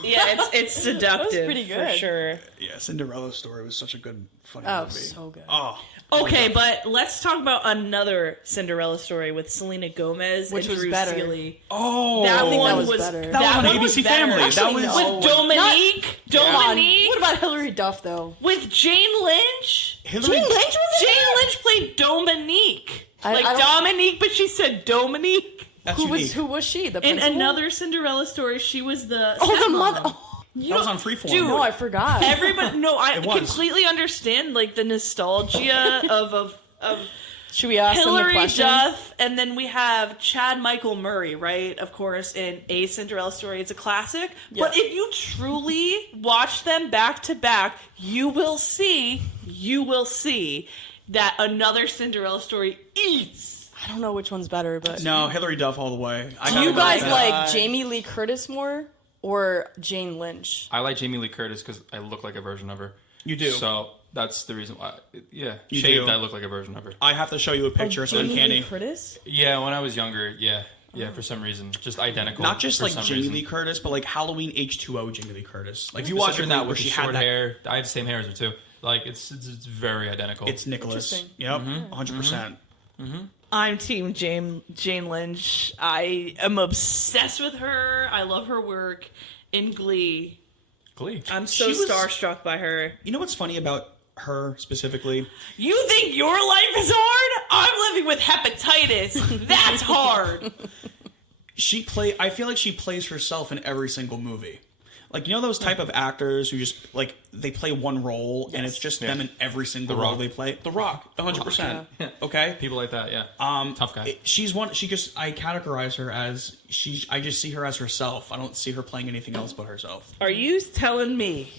Yeah, it's seductive. pretty for good. sure. Yeah, Cinderella story was such a good, funny Oh, movie. so good. Oh, Okay, but let's talk about another Cinderella story with Selena Gomez Which and was Drew better. Seeley. oh, That think one that was was better. That was on one was ABC better. Family. That Actually, was no. With Dominique. Come on. Dominique. What about Hilary Duff though? With Jane Lynch. Hillary. Jane Lynch was in Jane it? Lynch played Dominique. I Like don't- Dominique, but she said Dominique. That's Who unique. was she? The In principal? another Cinderella story, she was the Oh, the stepmom. mother. Oh, That was on Freeform. Dude, no, I forgot. Everybody, no, I It was. completely understand like the nostalgia of Should we ask them the Hilary question? Duff, and then we have Chad Michael Murray, right? Of course, in A Cinderella Story, it's a classic. Yeah. But if you truly watch them back to back, you will see that another Cinderella Story eats. I don't know which one's better, but No, Hillary Duff all the way. I do gotta you go guys with like that. Jamie Lee Curtis more or Jane Lynch? I like Jamie Lee Curtis because I look like a version of her. You do. So that's the reason why. Yeah, You shaved, do. I look like a version of her. I have to show you a picture. It's Jamie uncanny. Lee Curtis? Yeah, when I was younger, yeah, for some reason, just identical. Not just for like some Jamie reason. Lee Curtis, but like Halloween H2O Jamie Lee Curtis. Like If you watch her specifically now where with she the had short that. hair, I have the same hair as her too. Like it's very identical. It's Nicholas. Interesting. Yep, 100%. I'm Team Jane Lynch. I am obsessed with her. I love her work in Glee. Glee. I'm so She was- starstruck by her. You know what's funny about her specifically? You think your life is hard? I'm living with hepatitis. That's hard. I feel like she plays herself in every single movie. Like, you know those type of actors who just, like, they play one role and it's just them in every single The role Rock. they play? The Rock, 100%. Yeah. Okay? People like that, yeah. Tough guy. I categorize her as, I just see her as herself. I don't see her playing anything else but herself. Are you telling me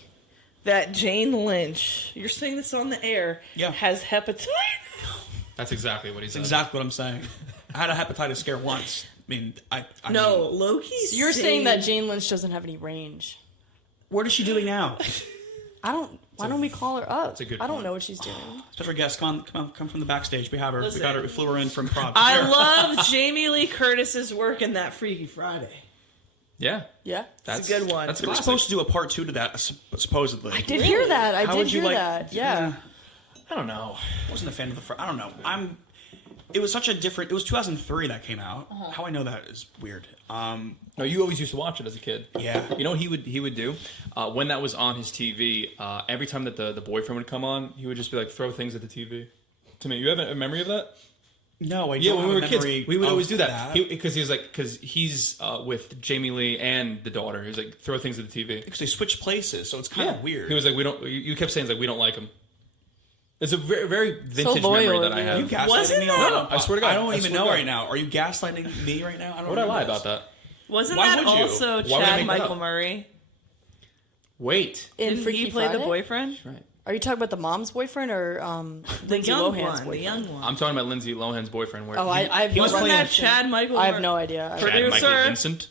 that Jane Lynch, you're saying this on the air, Yeah. has hepatitis? That's exactly what he said. Exactly what I'm saying. I had a hepatitis scare once. I mean, I No, mean, Loki. You're saying that Jane Lynch doesn't have any range. what is she doing now? Why don't we call her up? a good I don't point. know what she's doing. Special guest, come from the backstage. We have her. Listen. We flew her in from Prague. I love Jamie Lee Curtis's work in that Freaky Friday. Yeah. Yeah. That's a good one. That's They were classic. supposed to do a part 2 to that, supposedly. I did hear that. I How did would you hear like? that. Yeah. I don't know. I wasn't a fan of the first. I don't know. It was such a different. It was 2003 that came out. How I know that is weird. No, you always used to watch it as a kid. Yeah. You know what he would do? When that was on his TV, every time that the boyfriend would come on, he would just be like, throw things at the TV. To me, you have a memory of that? No, I don't Yeah, when have we a were kids, memory we would of always do that. Because he's with Jamie Lee and the daughter. He was like, throw things at the TV. Because they switched places, so it's kind of weird. He was like, we don't. You kept saying like we don't like him. It's a very, very vintage loyal memory that of I you. have. You gaslighting Wasn't me? that- No, I swear to God. I don't I even swear know to God. right now. Are you gaslighting me right now? I don't. What would I lie remember about this. that? Wasn't Why that would you? also Why would I Chad make that Michael up? Murray? Wait. In Didn't Freaky he play Friday? the boyfriend? Right. Are you talking about the mom's boyfriend or The Lindsay young Lohan's one. boyfriend? The young one. I'm talking about Lindsay Lohan's boyfriend. Where Oh, I have he no was Wasn't playing- that Chad Michael I have Murray? no idea. Chad Producer. Michael Vincent.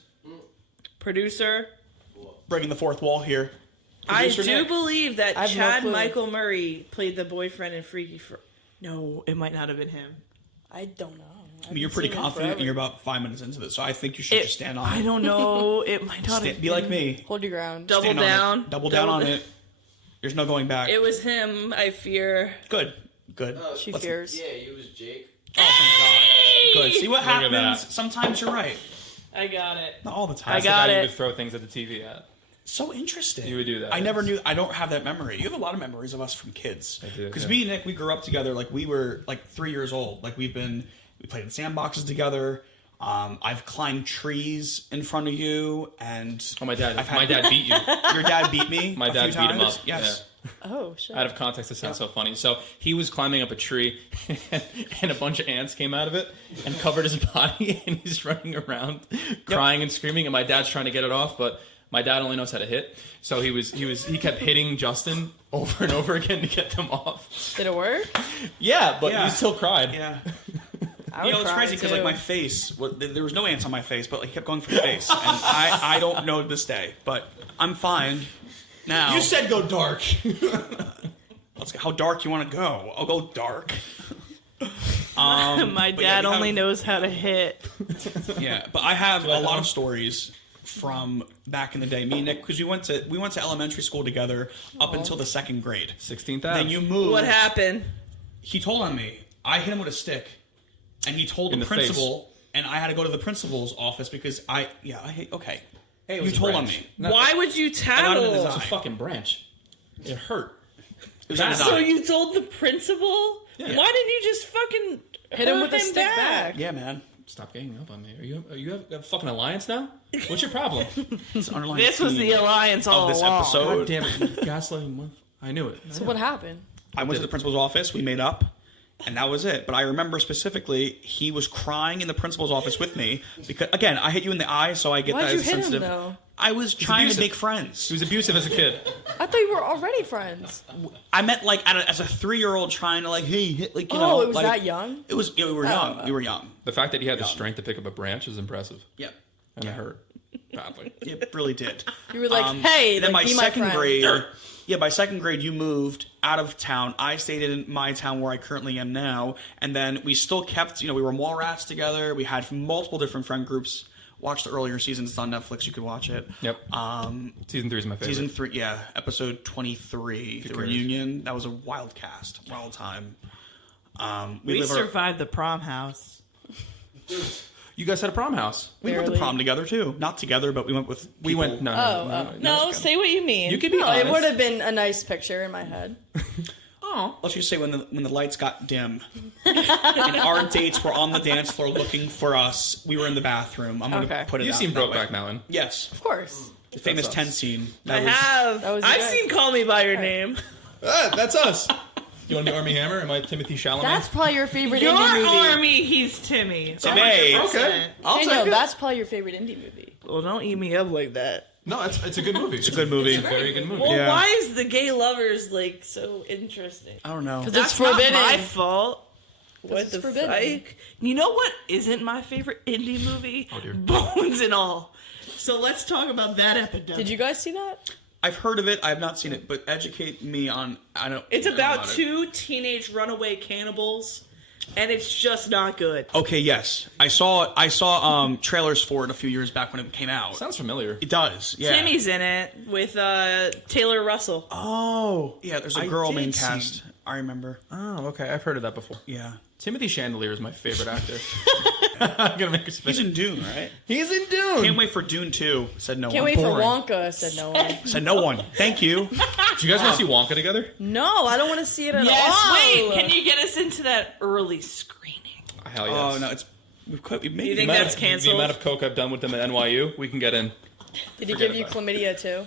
Producer. Breaking the fourth wall here. I Producer do Nick. believe that I have no Chad clue. Michael Murray played the boyfriend in Freaky Friday. No, it might not have been him. I don't know. I mean, you're pretty confident, and you're about 5 minutes into this, so I think you should just stand on I it. don't know. It might not have Be like me. Hold your ground. Double Stand on down. it. Double down on it. There's no going back. It was him, I fear. Good. Good. She Let's- fears. Yeah, you was Jake. Oh, thank God. Good. See what Look at happens? that. Sometimes you're right. I got it. Not all the time. I That's the got guy you it. would throw things at the TV at. So interesting. You would do that, I never yes. knew. I don't have that memory. You have a lot of memories of us from kids. I do, Because yeah. me and Nick, we grew up together. Like we were like 3 years old. Like we played in sandboxes together. I've climbed trees in front of you, and Oh, my dad. I've had- My dad beat you. your dad beat me. My a dad few beat him times. up. Yes. Oh shit. Out of context, it sounds so funny. So he was climbing up a tree, and a bunch of ants came out of it and covered his body, and he's running around, crying and screaming. And my dad's trying to get it off, but my dad only knows how to hit. So he kept hitting Justin over and over again to get them off. Did it work? Yeah, but Yeah. he still cried. Yeah. I You would know, it's cry, crazy because like too. my face, there was no ants on my face, but like, he kept going for the face, and I don't know to this day, but I'm fine now. You said go dark. Let's go. How dark you want to go? I'll go dark. My but yeah, dad we only have- knows how to hit. Yeah, but I have a lot of stories from back in the day. Me and Nick, because we went to elementary school together up until the 2nd grade. 16th Then Ave. you moved. What happened? He told on me. I hit him with a stick, and he told In the the principal, and I had to go to the principal's office because I hate. Okay, Hey, it you was a told on branch. me. No, Why would you got him in tattle? his It's a eye. fucking branch. It hurt. It was in his So eye. you told the principal? Yeah. Why didn't you just fucking Hit him hurt with a stick back. Yeah, man. Stop ganging up on me. Are you have a fucking alliance now? What's your problem? It's an underlying This was theme the alliance all of this along. episode. God damn it, you gaslighting one. I knew it. So what happened? I went to the principal's office. We made up, and that was it. But I remember specifically, he was crying in the principal's office with me because, again, I hit you in the eye, so I get Why'd that you as hit him, sensitive. though? I was trying to abusive. make friends. He was abusive as a kid. I thought you were already friends. I meant like as a 3-year-old trying to hit like you know. Oh, it was like, that young? It was. Yeah, we were young. We were young. The fact that he had the strength to pick up a branch is impressive. Yep. And it hurt badly. It really did. You were like, hey, Then like, by be my second friend. grade, by 2nd grade, you moved out of town. I stayed in my town where I currently am now, and then we still kept. We were mall rats together. We had multiple different friend groups. Watch the earlier seasons. It's on Netflix. You could watch it. Yep. Season 3 is my favorite. Season 3, yeah, episode 23, the cares? reunion. That was a wild cast, wild time. We live our- survived the prom house. You guys had a prom house. We went to Barely. prom together too. Not together, but we went with. We people. went. No, Oh, no, oh. No, say what you mean. You can be No, honest. it would have been a nice picture in my head. Oh. Let's just say when the lights got dim, and our dates were on the dance floor looking for us. We were in the bathroom. I'm gonna Okay. put it. You've out seen that way. Brokeback Mountain. Yes, Of course. the famous us. 10 scene. I have. that was I've good. seen Call Me By Your Name. That's us. You want to be Army Hammer? Am I Timothy Chalamet? That's probably your favorite Your indie movie. Army, he's Timmy. Timmy. Okay. I'll Danielle, take it. that's probably your favorite indie movie. Well, don't eat me up like that. No, it's a good movie. It's a good movie. It's a very good movie. Well, Yeah. why is the gay lovers like so interesting? I don't know. Because That's it's forbidden. not my fault. What it's the forbidden. fuck? You know what isn't my favorite indie movie? Oh, dear. Bones and All. So let's talk about that epidemic. Did you guys see that? I've heard of it. I have not seen it, but educate me on. I don't. It's know about it. 2 teenage runaway cannibals, and it's just not good. Okay, yes, I saw trailers for it a few years back when it came out. Sounds familiar. It does. Yeah. Timmy's in it with Taylor Russell. Oh, yeah. There's a girl did main see- cast. I remember. Oh, okay. I've heard of that before. Yeah. Timothy Chandelier is my favorite actor. I'm gonna make a spin. He's in Dune, right? He's in Dune. Can't wait for Dune 2. Said no Can't one. wait for boring. Wonka, said no one. Said no one. Thank you. Do you guys want to see Wonka together? No, I don't want to see it at Yes, all. wait, can you get us into that early screening? Hell yes. Oh no, it's we've made You it. think that's canceled? The amount of coke I've done with them at NYU, we can get in. Did he Forget give you about chlamydia too?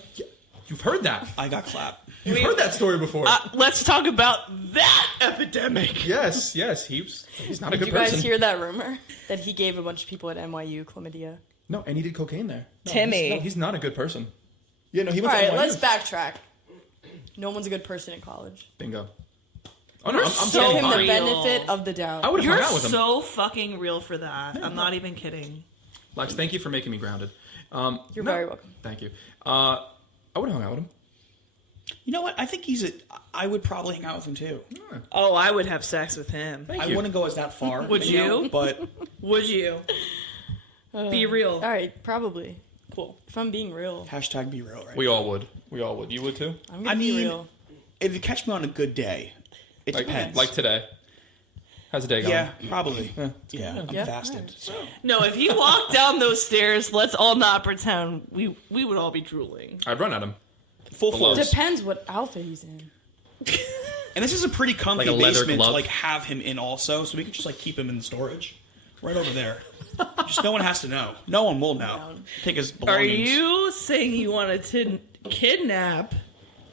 You've heard that. I got clapped. You've heard that story before. Let's talk about that epidemic. yes. He's not a Did good you guys person. hear that rumor that he gave a bunch of people at NYU chlamydia? No, and he did cocaine there. No, Timmy. he's not a good person. Yeah, no, he All went right, to NYU. let's backtrack. No one's a good person in college. Bingo. Oh no, I'm so Give saying him the real. benefit of the doubt. I would have You're hung out with him. so fucking real for that. I'm not even kidding. Lex, thank you for making me grounded. You're very welcome. Thank you. I would have hung out with him. You know what? I think I would probably hang out with him too. Oh, I would have sex with him. Thank I you. wouldn't go as that far. Would know, you? But Would you? Be real. All right, probably. Cool. If I'm being real, hashtag be real, right? We all would. You would too. I'm gonna I be mean, real. if you catch me on a good day, it depends. Like today. How's the day going? Yeah, probably. Yeah, I'm Yeah. fasted. So. No, if he walked down those stairs, let's all not pretend we would all be drooling. I'd run at him. Full Below. force. Depends what outfit he's in. And this is a pretty comfy Like a leather basement glove? to like have him in also, so we could just like keep him in storage. Right over there. Just no one has to know. No one will know. Take his Are belongings. you saying you wanted to kidnap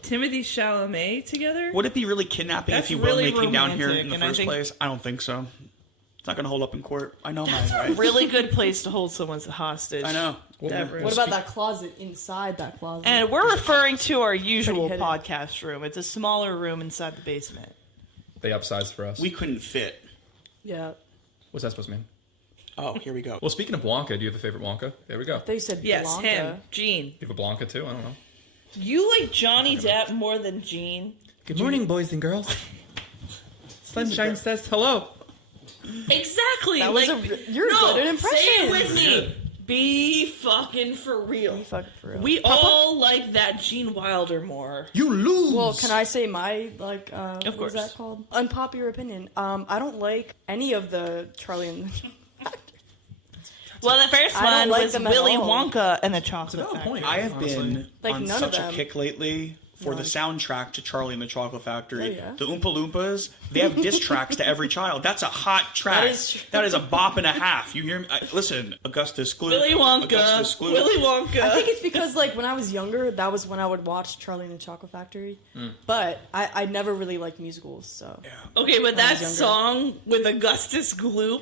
Timothy Chalamet together? Would it be really kidnapping That's if he really willingly came down here romantic, in the and I first think- place? I don't think so. It's not going to hold up in court. I know mine, That's a right? really good place to hold someone's hostage. I know. Beverage. What about that closet inside that closet? And we're referring to our usual hidden. podcast room. It's a smaller room inside the basement. They upsized for us. We couldn't fit. yeah, What's that supposed to mean? Oh, here we go. Well, speaking of Wonka, do you have a favorite Wonka? There we go. they said Yes, Blanca. him, Gene. You have a Blanca too? I don't know. You like Johnny Depp more than Gene? Good morning, boys and girls. Sunshine says hello. Exactly. That was you're good at impressions. Say it with me. Be fucking for real. Be fucking for real. We all like that Gene Wilder more. You lose. Well, can I say my like? Of What course. is that called? Unpopular opinion. I don't like any of the Charlie and the Well, the first I don't one like was them at Willy all. Wonka and the Chocolate valid Factory. point. I have honestly. been Like, on none such of a them. kick lately for the No. soundtrack to Charlie and the Chocolate Factory. Oh, yeah? The Oompa Loompas, they have diss tracks to every child. That's a hot track. That is true. That is a bop and a half. You hear me? Listen, Augustus Gloop. Willy Wonka. Augustus Gloop. Willy Wonka. I think it's because like when I was younger, that was when I would watch Charlie and the Chocolate Factory. But I never really liked musicals, so Okay, but When I that was younger. song with Augustus Gloop,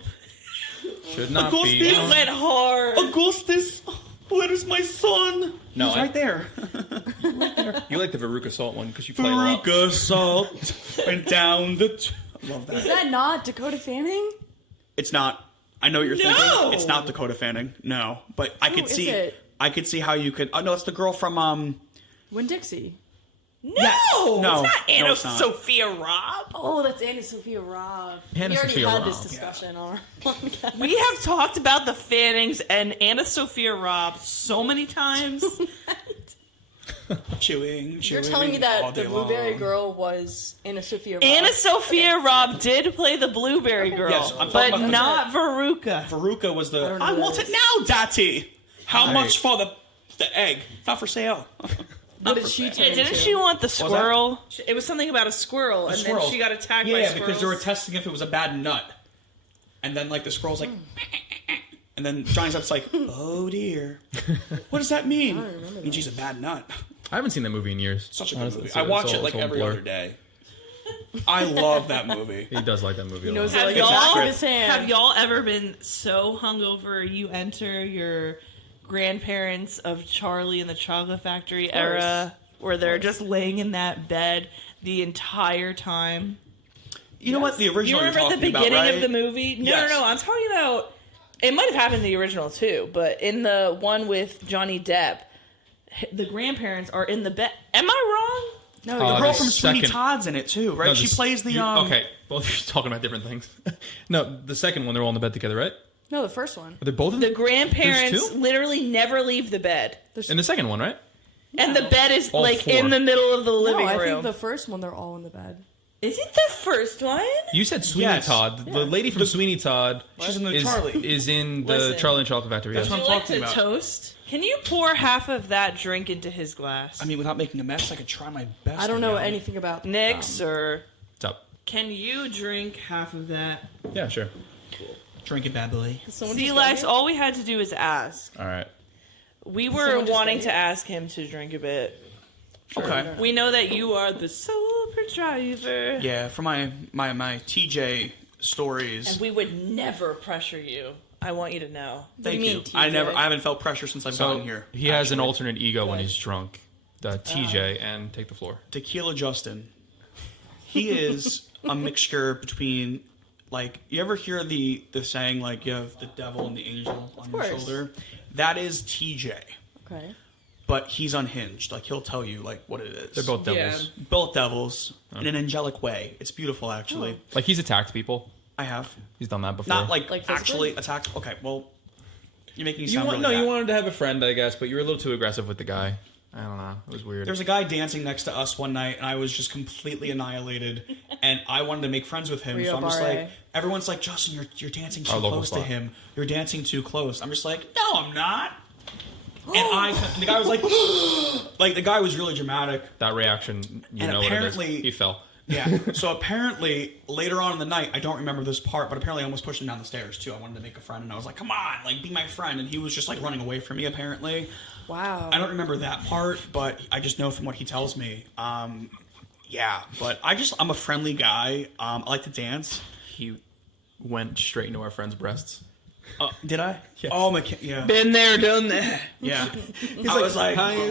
Should not Augustus. be. it went hard. Augustus, where is my son? No, He's I- right there. You like the Veruca Salt one because you play a lot. Veruca Salt went down the. Love that. is that not Dakota Fanning? It's not. I know what you're No! thinking. It's not Dakota Fanning. No, but I Who could is see. it? I could see how you could. Oh no, it's the girl from Winn-Dixie. No, No. it's not No, Anna it's not. Sophia Robb. Oh, that's Anna Sophia Robb. Anna we already Sophia had Robb. this discussion on our podcast. We have talked about the Fannings and Anna Sophia Robb so many times. chewing. You're telling me all that day the Blueberry long. Girl was Anna Sophia Robb? Anna Sophia Robb did play the Blueberry Girl, Yes, I'm talking but about the- not Veruca. Veruca was the. don't know I who want that it now, Daddy. How Right. much for the egg? Not for sale. What did she turn Yeah, didn't into? she want the that? squirrel? It was something about a squirrel, and squirrel. then she got attacked by Yeah, squirrels. because they were testing if it was a bad nut, and then like the squirrel's like, and then Johnny Depp's like, oh dear, what does that mean? It means she's a bad nut. I haven't seen that movie in years. Such a good Honestly, movie. it's I watch it's it all- like it's all every blur. other day. I love that movie. He does like that movie. He a knows lot. it like Have the back y'all- of his hand. Have y'all ever been so hungover you enter your grandparents of Charlie and the Chocolate Factory era, where they're just laying in that bed the entire time? You know what? The You original remember you're the talking beginning about, right? of the movie? No, Yes. no, I'm talking about. It might have happened in the original too, but in the one with Johnny Depp, the grandparents are in the bed. Am I wrong? No, The you're girl right. from Sweeney second- Todd's in it too, right? No, She plays the Okay, both of you are talking about different things. No, the second one, they're all in the bed together, right? No, the first one. Are they both in The grandparents There's two? literally never leave the bed, in the second one, right? and the bed is All like four. in the middle of the No, living I room. think the first one they're all in the bed. Is it the first one? You said Sweeney Yes. Todd. The lady from Sweeney Todd She's in the is, Charlie. is in the Listen. Charlie and Chocolate Factory. That's Yes. what Would I'm you like talking to about. toast? Can you pour half of that drink into his glass? I mean, without making a mess, I could try my best. I don't know Danielle. anything about Nix, or What's up? can you drink half of that? Yeah, sure. Drink it, bad boy. Someone See, just Lex, got here? all we had to do is ask. All right. We were someone just wanting got to here? ask him to drink a bit. Okay. We know that you are the super driver. Yeah, for my TJ stories. And we would never pressure you. I want you to know. Thank do you you. mean, I TJ? haven't felt pressure since I've So gotten here. he has an actually. alternate ego when he's drunk. The TJ and take the floor. Tequila Justin. He is a mixture between, like, you ever hear the saying, like, you have the devil and the angel on your course. shoulder? That is TJ. Okay. But he's unhinged. Like, he'll tell you, like, what it is. They're both Yeah. devils. Both devils in an angelic way. It's beautiful, actually. Like he's attacked people. I have. He's done that before. Not, like Like physically? actually attacked. Okay, well, you're making me you sound want, really no, bad. you wanted to have a friend, I guess, but you were a little too aggressive with the guy. I don't know. It was weird. There was a guy dancing next to us one night, and I was just completely annihilated. And I wanted to make friends with him, Were you so a I'm just bar like, A? everyone's like, Justin, you're dancing too Our local close to spot. him. You're dancing too close. I'm just like, no, I'm not. And the guy was like, like the guy was really dramatic. that reaction, you And know what it apparently- is. He fell. Yeah. So apparently later on in the night, I don't remember this part, but apparently I almost pushed him down the stairs too. I wanted to make a friend, and I was like, come on, like be my friend. And he was just like running away from me. Apparently. Wow. I don't remember that part, but I just know from what he tells me. Yeah, but I'm a friendly guy. I like to dance. He went straight into our friend's breasts. Did I? Yeah. Oh my, yeah, Been there, done that. yeah. I was like, "How you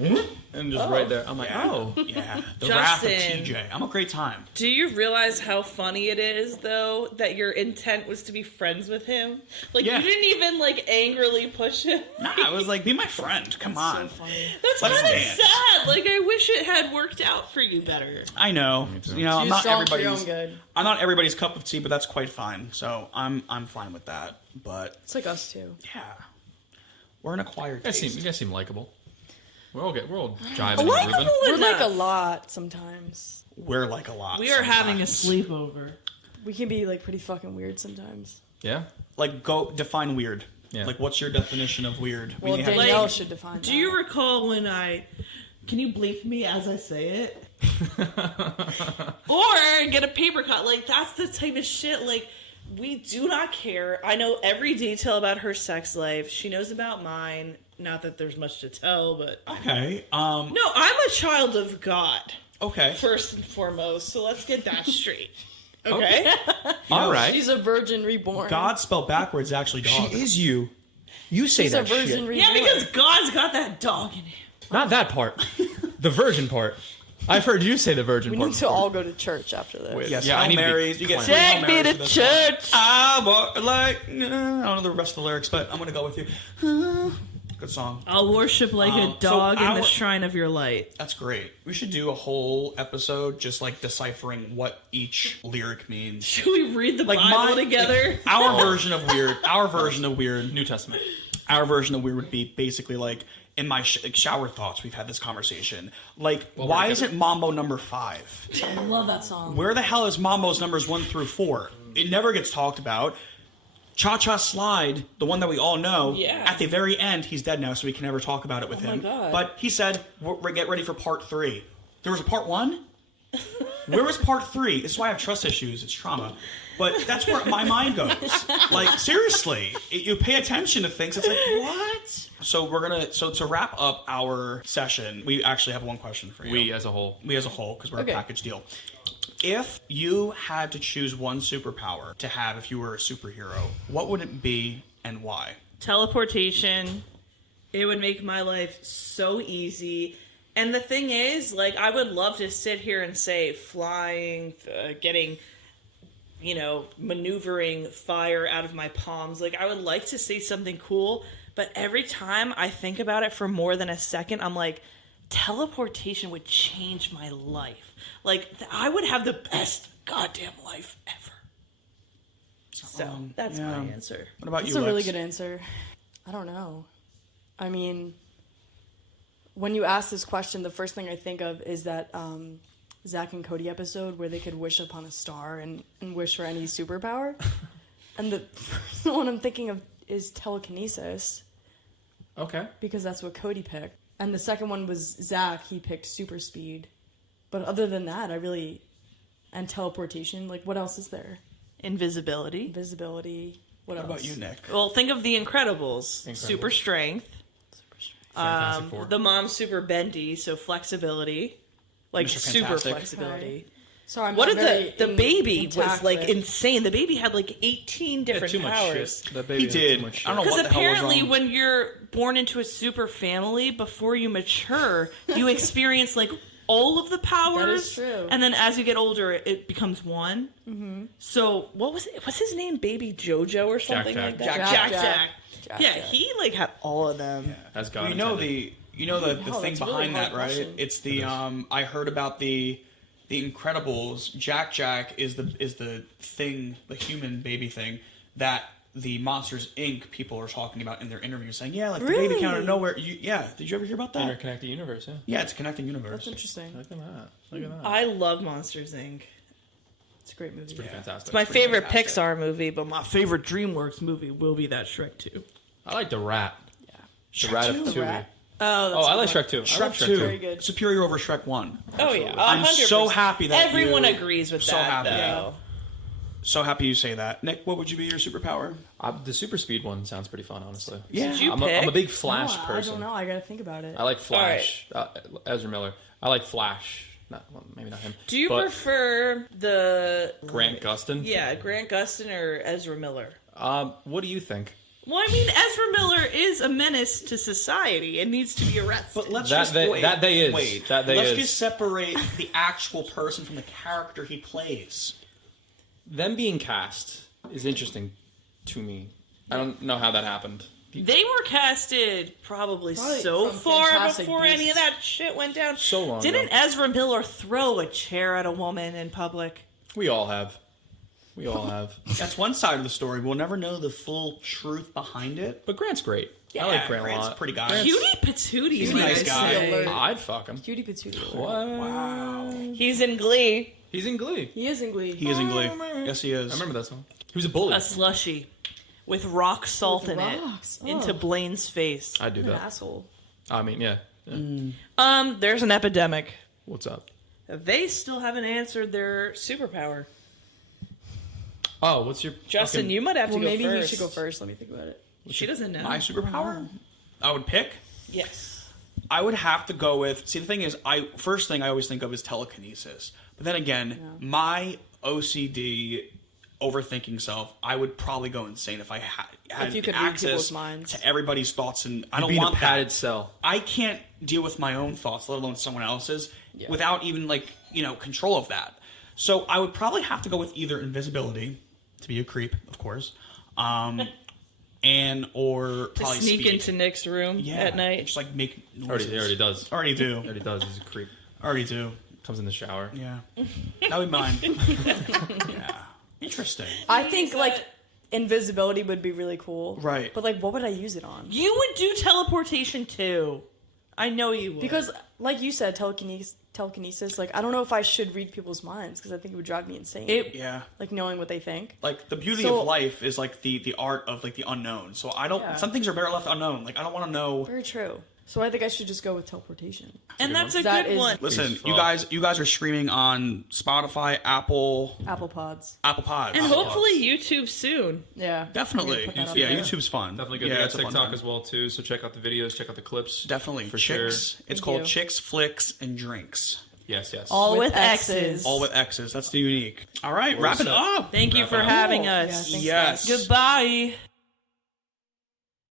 doing?" And just right there. I'm like, yeah, oh. yeah. The wrath of Justin. TJ. I'm a great time. Do you realize how funny it is, though, that your intent was to be friends with him? Like, Yeah. you didn't even, like, angrily push him. Nah, I was like, be my friend. Come on. So funny. That's Let's kind of dance. sad. Like, I wish it had worked out for you better. I know. You know, I'm Too not strong for your everybody's. own good. I'm not everybody's cup of tea, but that's quite fine. So I'm fine with that. But It's like us too. yeah, we're an acquired taste. You guys seem likable. We're all jiving and Likeable grooving. We're like a enough. lot sometimes. We're like a lot. We are having a sometimes. sleepover. We can be like pretty fucking weird sometimes. Yeah. Like, go define weird. Yeah. Like, what's your definition of weird? Well, need to have- Danielle Like, should define. Do you recall when I... Can you bleep me as I say it? Or get a paper cut. Like, that's the type of shit, like, we do not care. I know every detail about her sex life. She knows about mine. Not that there's much to tell, but... Okay. No, I'm a child of God, Okay. first and foremost, so let's get that straight. Okay? All right. She's a virgin reborn. God spelled backwards is actually dog. She is you. You say She's a that virgin shit. reborn. Yeah, because God's got that dog in him. Not that part. The virgin part. I've heard you say the virgin We part. need to all go to church after this. Wait. Yes, Yeah, I Hail need to be Marys. You get clean. three Hail Take me Marys to for this one. church. I walk like... I don't know the rest of the lyrics, but I'm going to go with you. Good song. I'll worship like so a dog in our- the shrine of your light. That's great. We should do a whole episode just like deciphering what each lyric means. Should we read the Like Bible together? like, our version of weird. Our version of weird. New Testament. Our version of weird would be basically like in my like shower thoughts. We've had this conversation. Like, why isn't Mambo number 5? I love that song. Where the hell is Mambo's numbers 1 through 4? It never gets talked about. Cha Cha Slide, the one that we all know, Yeah. at the very end, he's dead now, so we can never talk about it with my him. God. But he said, get ready for part 3. There was a part 1? Where was part 3? This is why I have trust issues. It's trauma. But that's where my mind goes. Like, seriously. You pay attention to things, it's like, what? So to wrap up our session, we actually have one question for you. We as a whole. We as a whole, because we're Okay. a package deal. If you had to choose one superpower to have if you were a superhero, what would it be and why? Teleportation. It would make my life so easy. And the thing is, like, I would love to sit here and say flying, getting, maneuvering fire out of my palms. Like, I would like to say something cool, but every time I think about it for more than a second, I'm like, teleportation would change my life. Like, I would have the best goddamn life ever. So, that's my answer. What about That's you, a really Lex? good answer. I don't know. I mean, when you ask this question, the first thing I think of is that Zach and Cody episode where they could wish upon a star and wish for any superpower. And the first one I'm thinking of is telekinesis, Okay. because that's what Cody picked. And the second one was Zach. He picked super speed. But other than that, and teleportation, like, what else is there? Invisibility. Invisibility. What What else? about you, Nick? Well, think of the Incredibles. Incredibles. Super strength. Fantastic Four. The mom's super bendy, so flexibility. Like, Mr. super Fantastic. flexibility. Sorry, I'm What not did very the baby was, intact like, with- insane. The baby had, like, 18 Yeah, different too much powers. shit. That baby He had did. Too much shit. I don't know Because what the hell was apparently, wrong. when you're born into a super family, before you mature, you experience, like, all of the powers. That is true. And then as you get older, it becomes one. Mm-hmm. So, what was it? What's his name? Baby Jojo or something Jack. like that? Jack. Jack. Yeah, he, like, had all of them. As God You know intended. the Hell, thing that's a really behind that, hard right? question. It's the I heard about the Incredibles. Jack is the thing, the human baby thing that the Monsters Inc. people are talking about in their interviews, saying, yeah, like the baby came out of nowhere. Yeah, did you ever hear about that? Interconnected universe, yeah. Yeah, it's a connecting universe. That's interesting. Look at that. Look at that. I love Monsters, Inc. It's a great movie. Pretty fantastic. It's my favorite fantastic. Pixar movie, but my favorite DreamWorks movie will be that Shrek 2. I like the rat. Yeah. The Ratatouille. The Rat. Oh, I like Shrek 2. I Shrek love 2, Very good. superior over Shrek 1. Oh, yeah. I'm 100%. so happy that everyone you- agrees with so that, happy. though. So happy you say that. Nick, what would you be your superpower? The super speed one sounds pretty fun, honestly. Yeah. Did you I'm pick? a big Flash No, person. I don't know. I gotta think about it. I like Flash. Ezra Miller. I like Flash. Maybe not him. Do you but prefer the... Grant Gustin? Yeah, Grant Gustin or Ezra Miller? What do you think? Well, I mean, Ezra Miller is a menace to society and needs to be arrested. But let's That just they- wait. that they is. Wait. That they let's is. just separate the actual person from the character he plays. Them being cast is interesting to me. I don't know how that happened. They were casted probably so from far Fantastic before Beasts. any of that shit went down. So long Didn't ago. Ezra Miller throw a chair at a woman in public? We all have. We all have. That's one side of the story. We'll never know the full truth behind it. But Grant's great. Yeah, I like Grant Grant's a lot. pretty guy. Grant's- Cutie patootie. He's a you nice could guy. say. Alert. I'd fuck him. Cutie patootie. What? Wow. He's in Glee. He's in Glee. He is in Glee. He is in Glee. Yes, he is. I remember that song. He was a bully. A slushy with rock salt With in rocks. it into Oh. Blaine's face. I'd do An that. asshole. I mean, yeah. There's an epidemic. What's up? They still haven't answered their superpower. Oh, what's your Justin, fucking- you might have to Well, go maybe first. he should go first. Let me think about it. She doesn't know. My superpower? I would pick. Yes. I would have to go with. See, the thing is, first thing I always think of is telekinesis. But then again, my OCD, overthinking self, I would probably go insane if I had If you could read access people's minds. to everybody's thoughts, and I You'd don't be in a want padded that. cell. I can't deal with my own thoughts, let alone someone else's, Yeah. without even control of that. So I would probably have to go with either invisibility, to be a creep, of course, and or To probably sneak speed. into Nick's room Yeah, at night. just like make noises. Already does. Already do. Already does. He's a creep. Already do. Comes in the shower. Yeah, that would be mine. Yeah, interesting. I think like invisibility would be really cool. Right. But like, what would I use it on? You would do teleportation too. I know you would. Because, like you said, telekinesis. Like, I don't know if I should read people's minds because I think it would drive me insane. Yeah, like knowing what they think. like the beauty So- of life is like the art of like the unknown. So I don't. Yeah. Some things are better left unknown. Like I don't want to know. Very true. So I think I should just go with teleportation. and that's a That good is- one. Listen, Please you fuck. guys are streaming on Spotify, Apple Apple Pods. Pods, And hopefully YouTube soon. Yeah. definitely. Put that up Yeah, there. YouTube's fun. Definitely good. Yeah, we got it's a fun TikTok time. as well too. So check out the videos. Check out the clips. Definitely for Chix. sure. It's Thank called you. Chix Flix and Drinks. Yes. Yes. All with With X's. X's. All with X's. That's the unique. All right, wrap it set. up. Thank you Wrap for it up. having Cool. us. Yeah, thanks, Yes. guys. Goodbye.